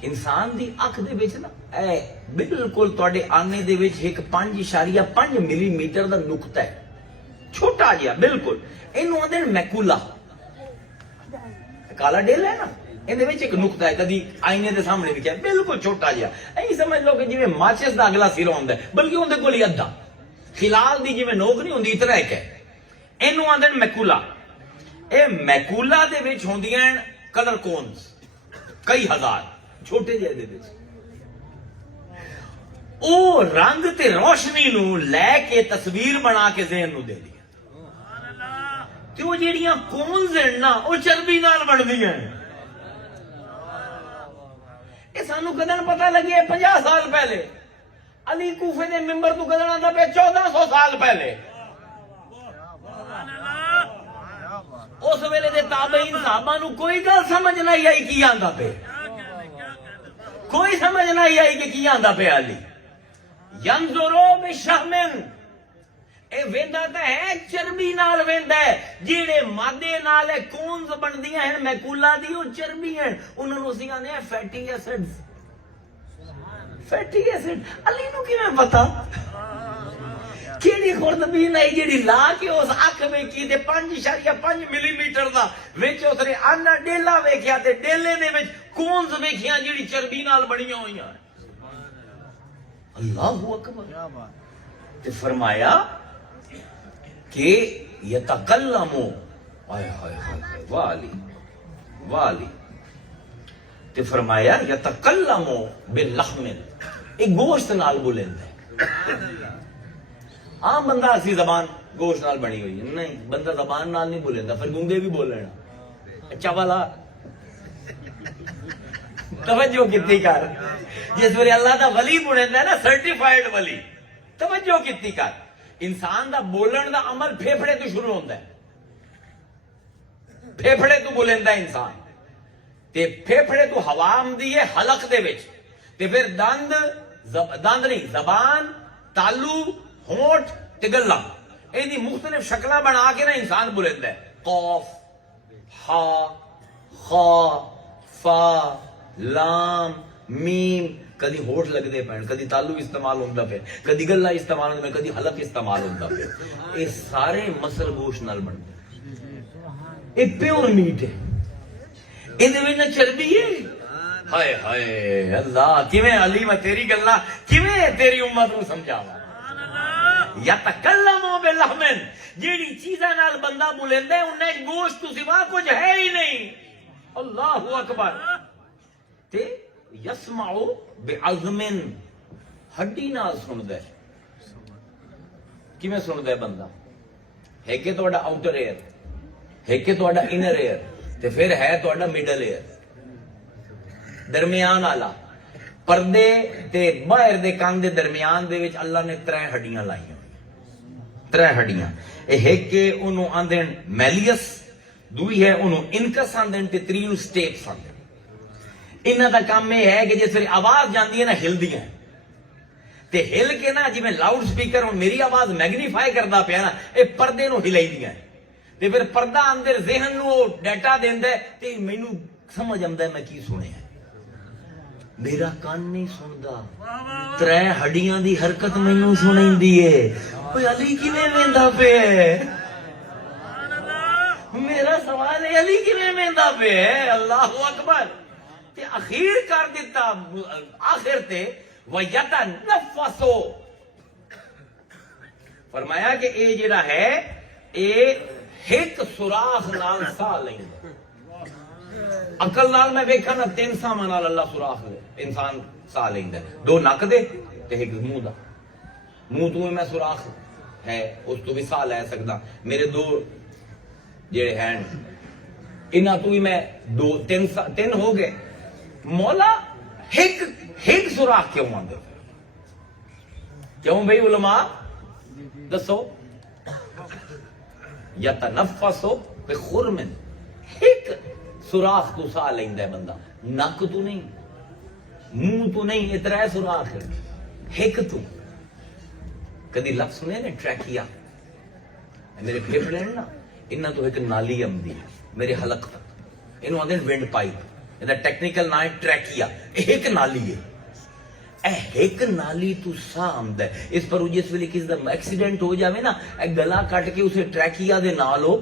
انسان دی اکھ دے وچ نا اے بالکل تواڈے آنے دے وچ ایک 5.5 ملی میٹر دا نقطہ ہے، چھوٹا جہا بالکل. اینوں آندے میکولا، کالا ڈیل ہے نا، اندے وچ ایک نقطہ ہے، کدی آئینے دے سامنے بھی کیا بالکل چھوٹا جہا. این سمجھ لو کہ جویں ماچس دا اگلا سرا ہوندا ہے، بلکہ اون دے کول ہی ادھا خلال دی جویں نوک نہیں ہوندی اتنا ایک ہے. اینوں آندے میکولا. اے میکولا دے وچ ہوندیاں کلر کونز کئی ہزار چھوٹے جہے دے وچ. او رنگ تے روشنی نو لے کے تصویر بنا کے ذہن نو دے دی. تے وہ جیڑیاں کونز ہیں نا او چربی نال بندیاں ہیں. اے سانو کدن پتہ لگے 50 سال پہلے. علی کوفے دے ممبر تو کدن آندا پہ 1400 سال پہلے. اس ویلے دے تابعین صحابہ نو کوئی گل سمجھ نہیں آئی کی آندا پہ، کوئی سمجھ نہیں آئی کہ کی آندا پہ. علی ینظرو بشہم، اے ویندا تے ہے چربی نال ویندا ہے. جیڑے مادے نال کونز بندیاں ہیں میکولا دی، او چربی ہیں، انہاں نوں اسی آندے ہیں فیٹی ایسڈز. فیٹی ایسڈ علی نو کیویں پتا؟ کیڑی خوردبین نہیں جیڑی لا کے اس اکھ ویکھی تے 5.5 ملی میٹر دا وچ اس نے آنا ڈیلا ویکھیا تے ڈیلے دے وچ کونز ویکھیاں جیڑی چربی نال بنیاں ہوئیاں. اللہ اکبر. تے فرمایا کہ یتکلمو، ہائے ہائے ہائے والی والی. تے فرمایا یتکلمو باللحم، ایک گوشت نال بولیندا ہے. عام بندہ اسی زبان گوشت نال بنی ہوئی ہے، نہیں بندہ زبان نال نہیں بولیندا، پھر گونگے بھی بولنا. اچھا والا توجہ کتنی کر، جس ویلے اللہ دا ولی بنیندا ہے نا، سرٹیفائیڈ ولی، توجہ کتنی کر. انسان دا بولن دا عمل پھیپھڑے تو شروع ہوندا ہے. پھیپھڑے تو بولیندا ہے انسان، تے پھیپھڑے تو ہوا آمدی ہے حلق دے وچ، تے پھر دند نہیں زبان، تالو ہونٹ تے گلا یہ مختلف شکل بنا کے نا انسان بولتا ہے قوف ہا خا فا لام میم کدی ہوٹ لگتے پین کدی تالو استعمال ہوتا پہ کدی گلا استعمال ہوتا پہ کدی حلق استعمال ہوتا پہ یہ سارے مسل گوشت نال بنتے یہ پیور میٹ ہے یہ نہ چربی ہے ہائے ہائے اللہ کیویں علی میں تیری گلا کیویں تیری امت کو سمجھاواں یتکلموا بلحم جیڑی چیزاں نال بندہ بولیندا ہے انہیں گوشت تو سوا کچھ ہے ہی نہیں اللہ اکبر تے یسمعوا بعظم ہڈی نال سندا ہے کیویں سندا ہے بندہ ہے کہ تہاڈا آؤٹر ایئر ہے کہ تہاڈا انر ایئر تے پھر ہے تہاڈا مڈل ایئر درمیان والا پردے تے باہر دے کان دے درمیان دے وچ اللہ نے 3 ہڈیاں لائیاں 3 ہڈیاں ایک کہ انہوں آندن میلیس دوئی ہے انہوں انکس آندن تے تری نو سٹیپس آندن انہاں دا کام یہ ہے کہ جس ویلے آواز جاندی ہے نا ہل دی ہیں تے ہل کے نا جی میں لاؤڈ سپیکر ہوں میری آواز میگنیفائی کردا پیا نا اے پردے نو ہلائی دی ہیں تے پھر پردہ اندر ذہن نو ڈیٹا دیندا ہے تے مینوں سمجھ آندا ہے میں کی سنیا میرا کان نہیں سندا 3 ہڈیاں دی حرکت مینوں سنیندی ہے کوئی علی کیویں ویندا پے میرا سوال ہے علی کیویں ویندا پے اللہ اکبر تے اخیر کر دیتا آخر تے وَيَتَنَفَّسُ فرمایا کہ اے جڑا ہے اے ایک سوراخ نال سا لیندا عقل نال میں ویکھا نا 3 ساواں نال اللہ سوراخ لے انسان سا لیندا 2 نک دے تے ایک منہ دا منہ تو میں سوراخ ہے اس تو بھی سا لے سکدا میرے 2 جڑے ہیں انہاں تو ہی میں 3 ہو گئے مولا ایک سوراخ کیوں آندے کیوں بھائی علماء دسو یتنفسو بخرم ایک سوراخ تو سا لیندا ہے بندہ نک تو نہیں منہ تو نہیں اترا ہے سوراخ ایک تو کدی لفظ سنے نے ٹریکیا میرے پھیپھڑے نا انہاں تو ایک نالی آمدی ہے میرے حلق تک انہوں آندے ونڈ پائپ یہ ٹیکنیکل نام ہے ٹریکیا ایک نالی ہے ایک نالی تو سا آمد ہے اس پر جس ویلے کسی دا ایکسیڈنٹ ہو جاوے نا گلا کٹ کے اسے ٹریکیا دے نال ہو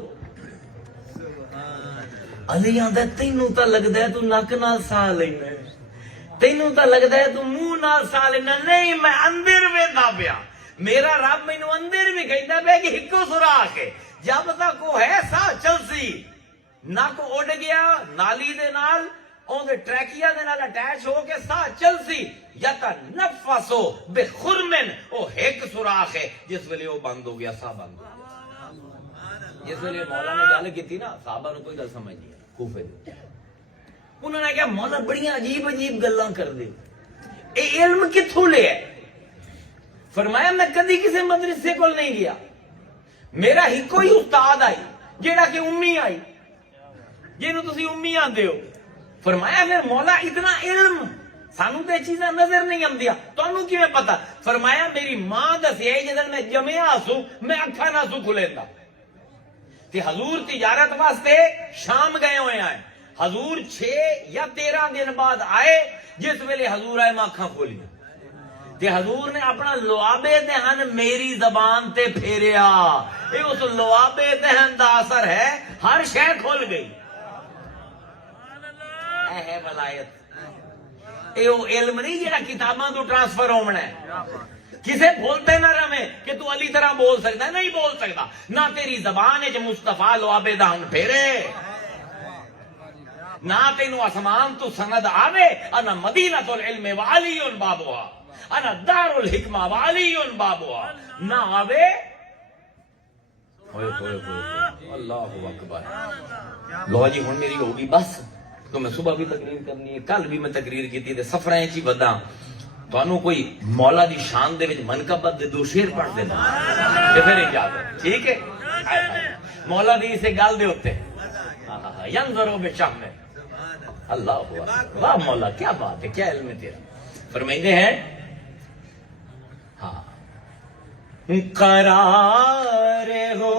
علی آندا تینوں تا لگدا ہے تو نک نال سا لینا تینوں تا لگدا ہے تو منہ نال سا لینا نہیں میں اندر ویندا پیا میرا رب مینوں اندر بھی کہندا پیا کہ ایکو سوراخ ہے جب تک وہ ہے سا چلسی نک اڑ گیا نالی دے نال اون دے ٹریکیا دے نال اٹیچ ہو کے سا چلسی یتنفسو بخرمن او ایک سوراخ ہے جس ویلے وہ بند ہو گیا سا بند ہو گیا جس ویلے مولا نے گل کی نا صحابہ نو کوئی گل سمجھ نہیں کوفے دے انہوں نے کہا مولا بڑی عجیب عجیب گلاں کر دے اے علم کتھوں لے ہے فرمایا میں کدی کسی مدرسے کول نہیں گیا میرا ہی کوئی استاد آئی جیڑا کہ امی آئی جنہوں تسی امی آندے ہو فرمایا پھر مولا اتنا علم سانو تے چیزاں نظر نہیں آندیا تانوں کیویں پتہ فرمایا میری ماں دسیا جدن میں جمیا سو میں اکھاں نہ سو کھلیندا تے حضور تجارت واسطے شام گئے ہوئے ہیں حضور 6 یا 13 دن بعد آئے جس ویلے حضور آئے میں اکھاں کھولی تے حضور نے اپنا لوابے دہن میری زبان تے پھیریا اے اس لوابے دہن دا اثر ہے ہر شے کھل گئی اے ہے ولایت اے وہ علم نہیں جڑا کتاباں تو ٹرانسفر ہونا ہے کسے بولتے نہ رہے کہ تو علی طرح بول سکتا نہیں بول سکتا نہ تیری زبان ہے جو مصطفیٰ لوابے دہن پھیرے نہ تینو آسمان تو سند آوے انا مدینۃ العلم وعلی بابوہا انا دار الحکمہ وعلی بابوہا نہ آوے اللہ اکبر لو جی ہن میری ہوگی بس تو میں صبح بھی تقریر کرنی ہے کل بھی میں تقریر کی تھی سفریں چی بداں تو انہوں کوئی مولا دی شان دے وچ منقبت دے 2 شعر پڑھ دینا تے پھر اجازت ٹھیک ہے مولا دی سے گل دے ہوتے ینظروا بشم اللہ واہ مولا کیا بات ہے کیا علم ہے تیرا فرمائندے ہیں ہاں قرار ہو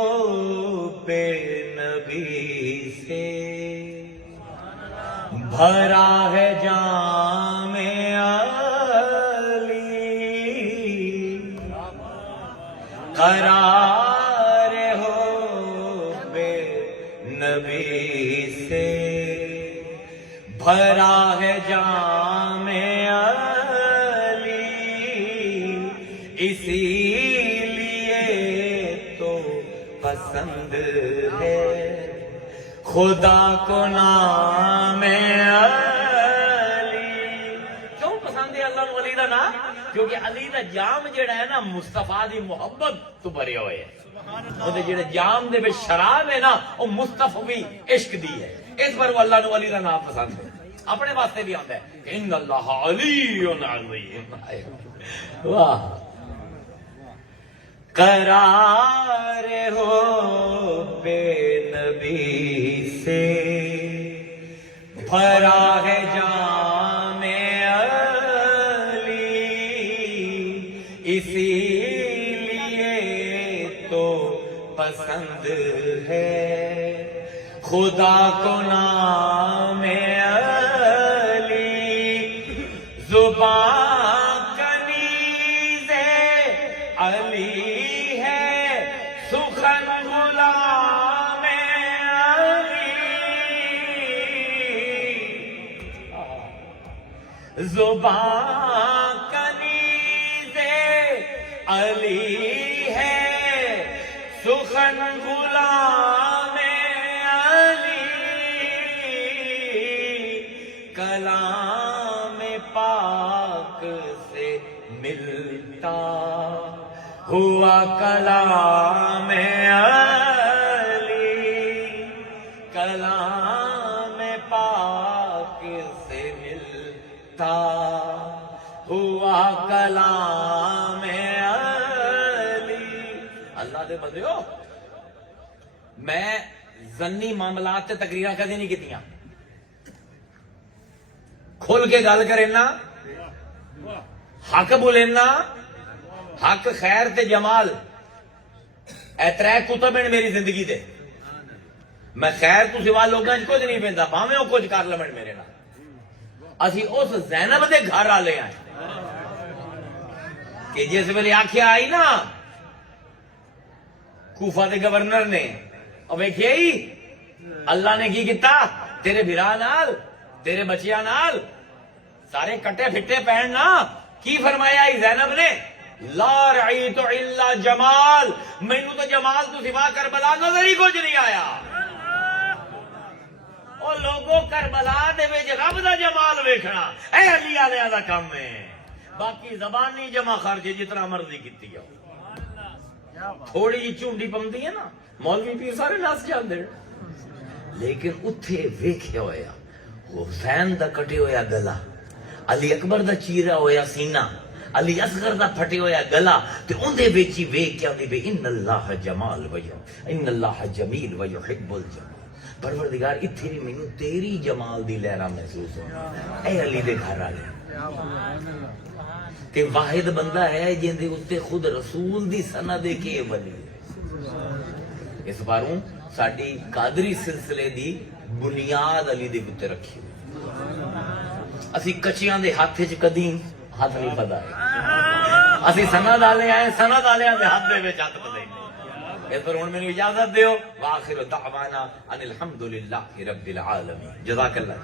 بے نبی سے بھرا ہے جام علی، قرار ہو بے نبی سے بھرا ہے جام علی، اسی لیے تو پسند ہے خدا کو نام علی۔ کیوں پسند ہے اللہ نو علی دا نام؟ کیونکہ علی دا جام جڑا ہے نا مصطفیٰ دی محبت تو بھرے ہوئے ہے، وہ جڑے جام دے وچ شراب ہے نا وہ مصطفی عشق دی ہے، اس پر وہ اللہ نو علی دا نام پسند ہے، اپنے واسطے بھی آتا ہے ان اللہ علی عظیم۔ واہ، قرار ہو بے نبی سے بھرا ہے جام علی، اسی لیے تو پسند ہے خدا کو نام علی، زبان کنیز علی ہے سخن غلام علی، زبان کنیز علی ہے سخن غلام علی، کلام پاک سے ملتا ہوا کلام علی، کلام پاک سے ملتا ہوا کلام علی۔ اللہ دے بندیو، میں ظنی معاملات تے تقریراں کدی نہیں کیتیاں، کھل کے گل کرنا، حق بولنا، حق خیر تے جمال، اے ترے کتب ہیں میری زندگی دے، میں خیر تو سوا لوگاں کچھ نہیں پیندا، بھاویں وہ کچھ کر لمن میرے نال۔ اسی اس زینب دے گھر والے آئے کہ جس ویلے آکھیا آئی نا کوفہ دے گورنر نے، اور ویکھیا ہی اللہ نے کی کیتا تیرے بھرا نال، تیرے بچیاں نال، سارے کٹے پھٹے پہن نا، کی فرمایا ہی زینب نے، لا رعیت الا جمال، مینو تو جمال تو سوا کربلا نظر ہی کچھ نہیں آیا۔ اور لوگوں کربلا دے وچ رب دا جمال ویکھنا اے علی والیاں دا کام ہے، باقی زبانی جمع خرچ جتنا مرضی کیتی جاؤ، تھوڑی جی چونڈی پوندی ہے نا مولوی پیر سارے نس جاندے، لیکن اتھے ویکھیا ہویا حسین دا کٹے ہویا گلا، علی اکبر دا چیرا ہویا سینہ، علی اصغر دا پھٹے ہویا گلا، تے اندے وچ ہی ویکھ کے آندے بے ان اللہ جمال وجہ ان اللہ جمیل ویحب الجمال۔ پروردگار اتھے بھی مینوں تیری جمال دی لہراں محسوس ہو، اے علی دے گھر والے، تے واحد بندہ ہے جن دے اتے خود رسول دی سند کے ولی۔ اس باروں ساڈی قادری سلسلے دی بنیاد علی دے اوتے رکھی، اسی کچیاں دے ہاتھ وچ کدی ہاتھ نہیں پدائے، اسی سند والے آئے سند والیاں دے ہاتھ دے وچ ہاتھ پدائے۔ اس پر ہن مینوں اجازت دیو، واخر دعوانا ان الحمدللہ رب العالمین، جزاک اللہ۔